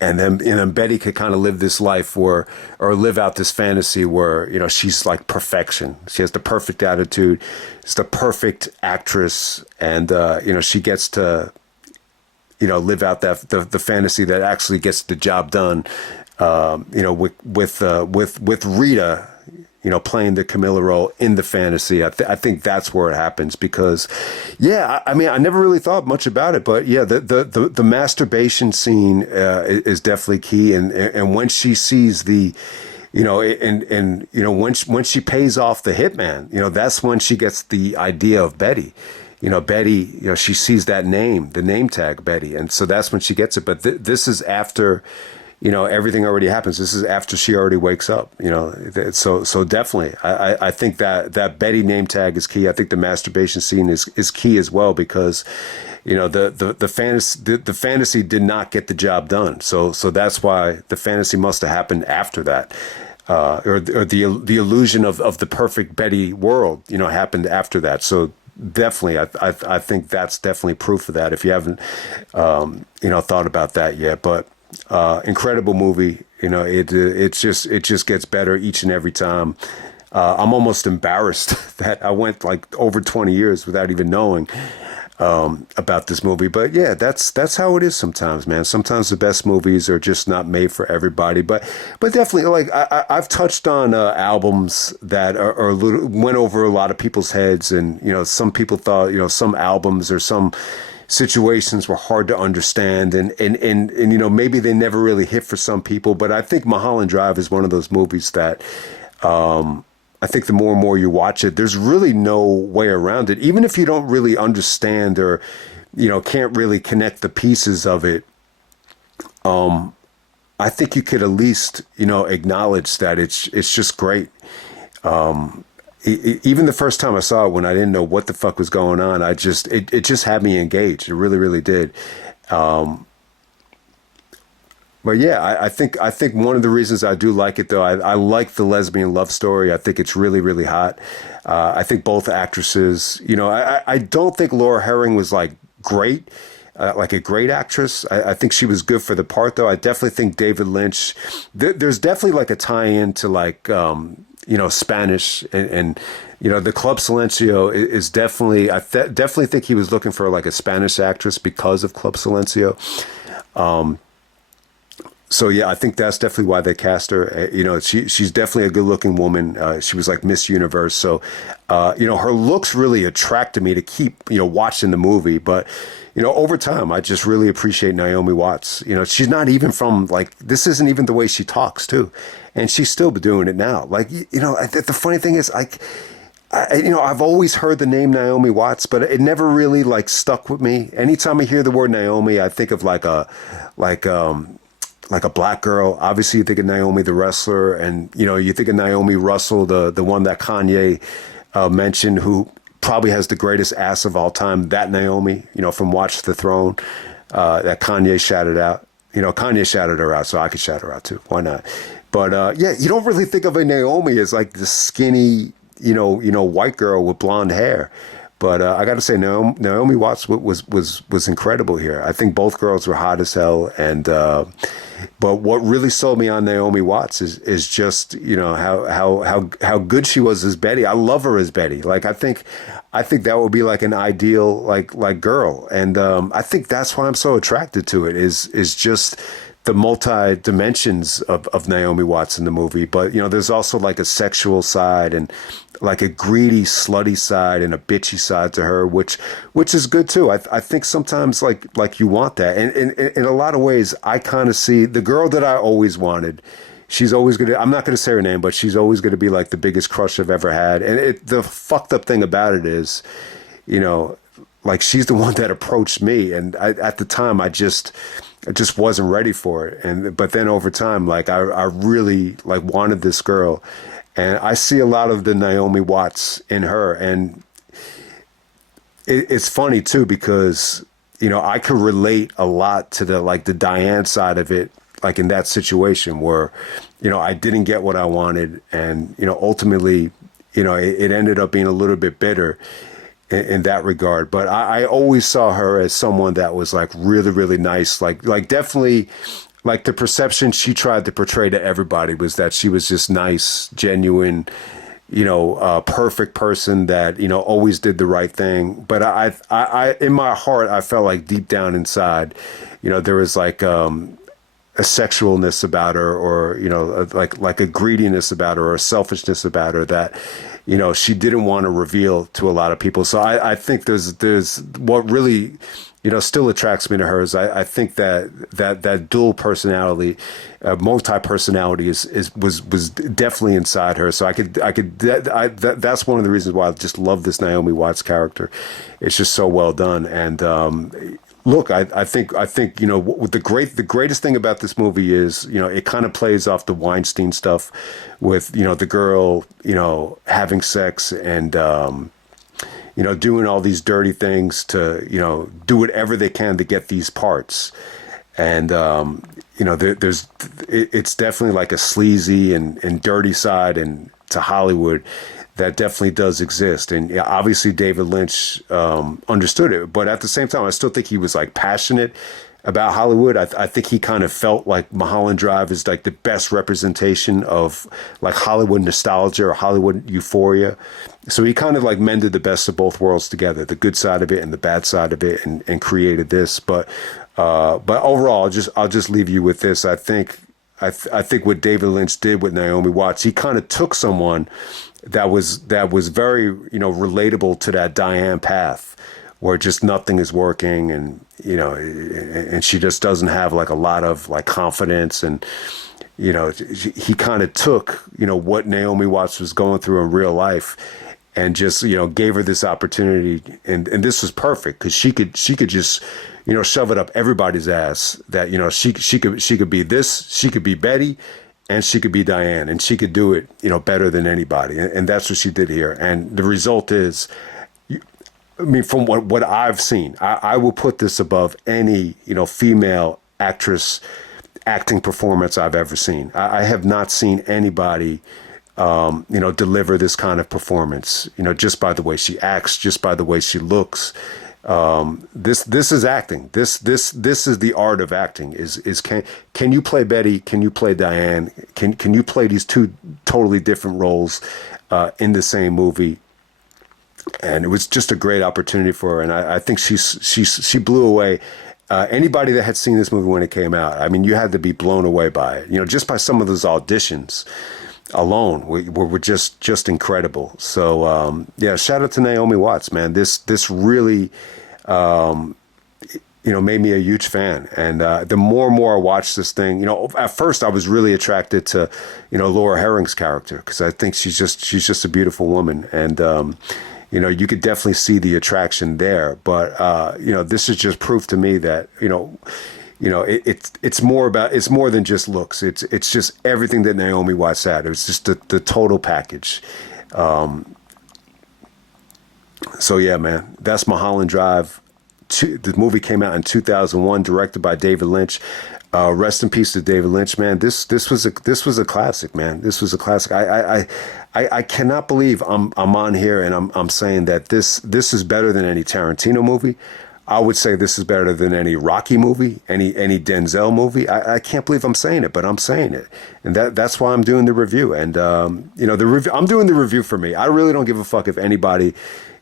And then Betty could kind of live this life or live out this fantasy where, she's like perfection. She has the perfect attitude. She's the perfect actress. And, she gets to, live out the fantasy that actually gets the job done, with Rita, playing the Camilla role in the fantasy. I think that's where it happens because, yeah, I mean, I never really thought much about it, but yeah, the masturbation scene is definitely key. And when she sees the, when she pays off the hitman, that's when she gets the idea of Betty. Betty, she sees that name, the name tag Betty. And so that's when she gets it. But this is after, everything already happens. This is after she already wakes up, so definitely. I think that Betty name tag is key. I think the masturbation scene is key as well because, the fantasy did not get the job done. So that's why the fantasy must have happened after that. Or the illusion of the perfect Betty world, happened after that. So definitely, I think that's definitely proof of that if you haven't, thought about that yet. But Incredible movie. You know, it just gets better each and every time. I'm almost embarrassed that I went like over 20 years without even knowing about this movie. But yeah, that's how it is sometimes, man. Sometimes the best movies are just not made for everybody. But definitely, like I've touched on albums that are went over a lot of people's heads, and you know, some people thought, you know, some albums or some situations were hard to understand, and you know, maybe they never really hit for some people. But I think Mulholland Drive is one of those movies that I think the more and more you watch it, there's really no way around it. Even if you don't really understand or, you know, can't really connect the pieces of it, I think you could at least, you know, acknowledge that it's just great. Even the first time I saw it, when I didn't know what the fuck was going on, it just had me engaged. It really, really did. But yeah, I think one of the reasons I do like it, though, I like the lesbian love story. I think it's really, really hot. I think both actresses, you know, I don't think Laura Herring was like great, like a great actress. I think she was good for the part, though. I definitely think David Lynch, there's definitely like a tie-in to like, you know, Spanish and you know, the Club Silencio is definitely, definitely think he was looking for like a Spanish actress because of Club Silencio. So yeah, I think that's definitely why they cast her. You know, she's definitely a good-looking woman. She was like Miss Universe, so you know, her looks really attracted me to keep, you know, watching the movie. But you know, over time, I just really appreciate Naomi Watts. You know, she's not even from like, this isn't even the way she talks too, and she's still doing it now. Like, you know, the funny thing is, you know, I've always heard the name Naomi Watts, but it never really like stuck with me. Anytime I hear the word Naomi, I think of like a black girl. Obviously, you think of Naomi the wrestler, and you know, you think of Naomi Russell, the one that Kanye mentioned, who probably has the greatest ass of all time. That Naomi, you know, from Watch the Throne, that Kanye shouted out. You know, Kanye shouted her out, so I could shout her out too. Why not? But yeah, you don't really think of a Naomi as like the skinny, you know, white girl with blonde hair. But I got to say, Naomi Watts was incredible here. I think both girls were hot as hell, and but what really sold me on Naomi Watts is just, you know, how good she was as Betty. I love her as Betty. Like I think that would be like an ideal like girl, and I think that's why I'm so attracted to it. Is just the multi dimensions of Naomi Watts in the movie. But you know, there's also like a sexual side and like a greedy, slutty side and a bitchy side to her, which is good too. I think sometimes like you want that, and in a lot of ways, I kind of see the girl that I always wanted. She's always gonna. I'm not gonna say her name, but she's always gonna be like the biggest crush I've ever had. And the fucked up thing about it is, you know, like she's the one that approached me, and at the time I just wasn't ready for it. But then over time, like I really like wanted this girl. And I see a lot of the Naomi Watts in her. And it's funny, too, because, you know, I could relate a lot to the Diane side of it, like in that situation where, you know, I didn't get what I wanted. And, you know, ultimately, you know, it ended up being a little bit bitter in that regard. But I always saw her as someone that was like really, really nice, like definitely. Like the perception she tried to portray to everybody was that she was just nice, genuine, you know, perfect person that, you know, always did the right thing. But I in my heart, I felt like deep down inside, you know, there was like a sexualness about her, or, you know, like a greediness about her, or a selfishness about her that, you know, she didn't want to reveal to a lot of people. So I think there's what really, you know, still attracts me to her is I think that dual personality, multi-personality was definitely inside her. So that's one of the reasons why I just love this Naomi Watts character. It's just so well done. And look, I think you know, the greatest thing about this movie is, you know, it kind of plays off the Weinstein stuff with, you know, the girl, you know, having sex and you know, doing all these dirty things to, you know, do whatever they can to get these parts. And, you know, it's definitely like a sleazy and dirty side and to Hollywood that definitely does exist. And yeah, obviously David Lynch understood it. But at the same time, I still think he was like passionate about Hollywood. I think he kind of felt like Mulholland Drive is like the best representation of like Hollywood nostalgia or Hollywood euphoria. So he kind of like mended the best of both worlds together, the good side of it and the bad side of it, and created this. But overall, I'll just leave you with this. I think what David Lynch did with Naomi Watts, he kind of took someone that was very, relatable to that Diane path, where just nothing is working, and and she just doesn't have like a lot of like confidence, and he kind of took what Naomi Watts was going through in real life, and just gave her this opportunity, and this was perfect because she could just shove it up everybody's ass that she could be this, she could be Betty, and she could be Diane, and she could do it better than anybody, and that's what she did here. And the result is, I mean, from what I've seen, I will put this above any female actress acting performance I've ever seen. I have not seen anybody deliver this kind of performance, just by the way she acts, just by the way she looks. This is acting. This is the art of acting. Is can you play Betty? Can you play Diane? Can you play these two totally different roles in the same movie? And it was just a great opportunity for her, and I think she blew away anybody that had seen this movie when it came out. I mean, you had to be blown away by it. Just by some of those auditions alone were just incredible. So yeah, shout out to Naomi Watts, man. This really made me a huge fan. And the more and more I watched this thing, at first I was really attracted to Laura Herring's character, because I think she's just a beautiful woman, and you could definitely see the attraction there. But this is just proof to me that it's more than just looks. It's just everything that Naomi Watts had. It was just the total package. So yeah, man, that's Mulholland Drive. The movie came out in 2001, directed by David Lynch. Rest in peace to David Lynch, man. This was a classic, man. This was a classic. I cannot believe I'm on here and I'm saying that this is better than any Tarantino movie. I would say this is better than any Rocky movie, any Denzel movie. I can't believe I'm saying it, but I'm saying it, and that's why I'm doing the review. And the review, I'm doing the review for me. I really don't give a fuck if anybody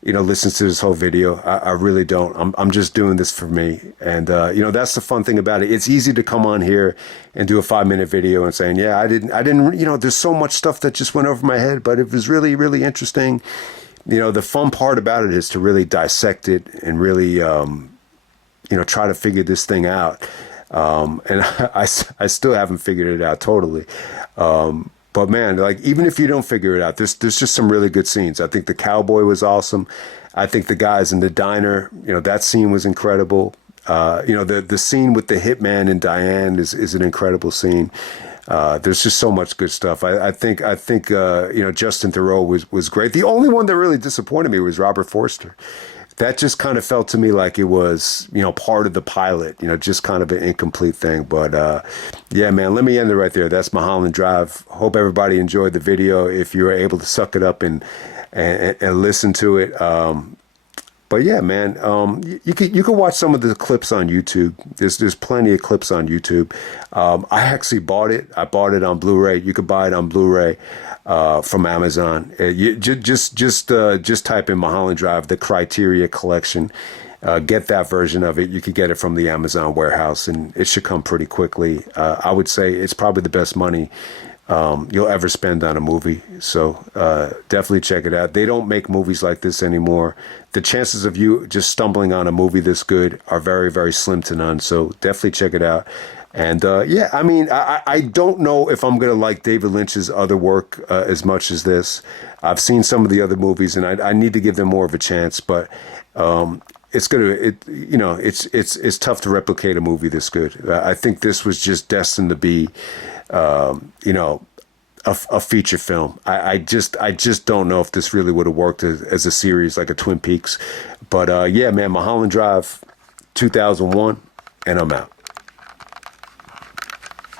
listens to this whole video. I really don't. I'm just doing this for me. And that's the fun thing about it. It's easy to come on here and do a 5-minute video and saying, yeah, I didn't. There's so much stuff that just went over my head, but it was really, really interesting. The fun part about it is to really dissect it and really, try to figure this thing out. And I still haven't figured it out totally. But man, like, even if you don't figure it out, there's just some really good scenes. I think the cowboy was awesome. I think the guys in the diner, that scene was incredible. The scene with the hitman and Diane is an incredible scene. There's just so much good stuff. I think Justin Theroux was great. The only one that really disappointed me was Robert Forster. That just kind of felt to me like it was, part of the pilot, just kind of an incomplete thing. But yeah, man, let me end it right there. That's Mulholland Drive. Hope everybody enjoyed the video. If you were able to suck it up and listen to it. But yeah, man, you could watch some of the clips on YouTube. There's plenty of clips on YouTube. I actually bought it. I bought it on Blu-ray. You could buy it on Blu-ray from Amazon. You just type in Mulholland Drive, the Criteria Collection. Get that version of it. You could get it from the Amazon warehouse, and it should come pretty quickly. I would say it's probably the best money you'll ever spend on a movie. So definitely check it out. They don't make movies like this anymore. The chances of you just stumbling on a movie this good are very, very slim to none. So definitely check it out. And yeah, I mean, I don't know if I'm going to like David Lynch's other work as much as this. I've seen some of the other movies, and I need to give them more of a chance. But it's it's tough to replicate a movie this good. I think this was just destined to be, a feature film. I just don't know if this really would have worked as a series like a Twin Peaks. But yeah, man, Mulholland Drive, 2001, and I'm out.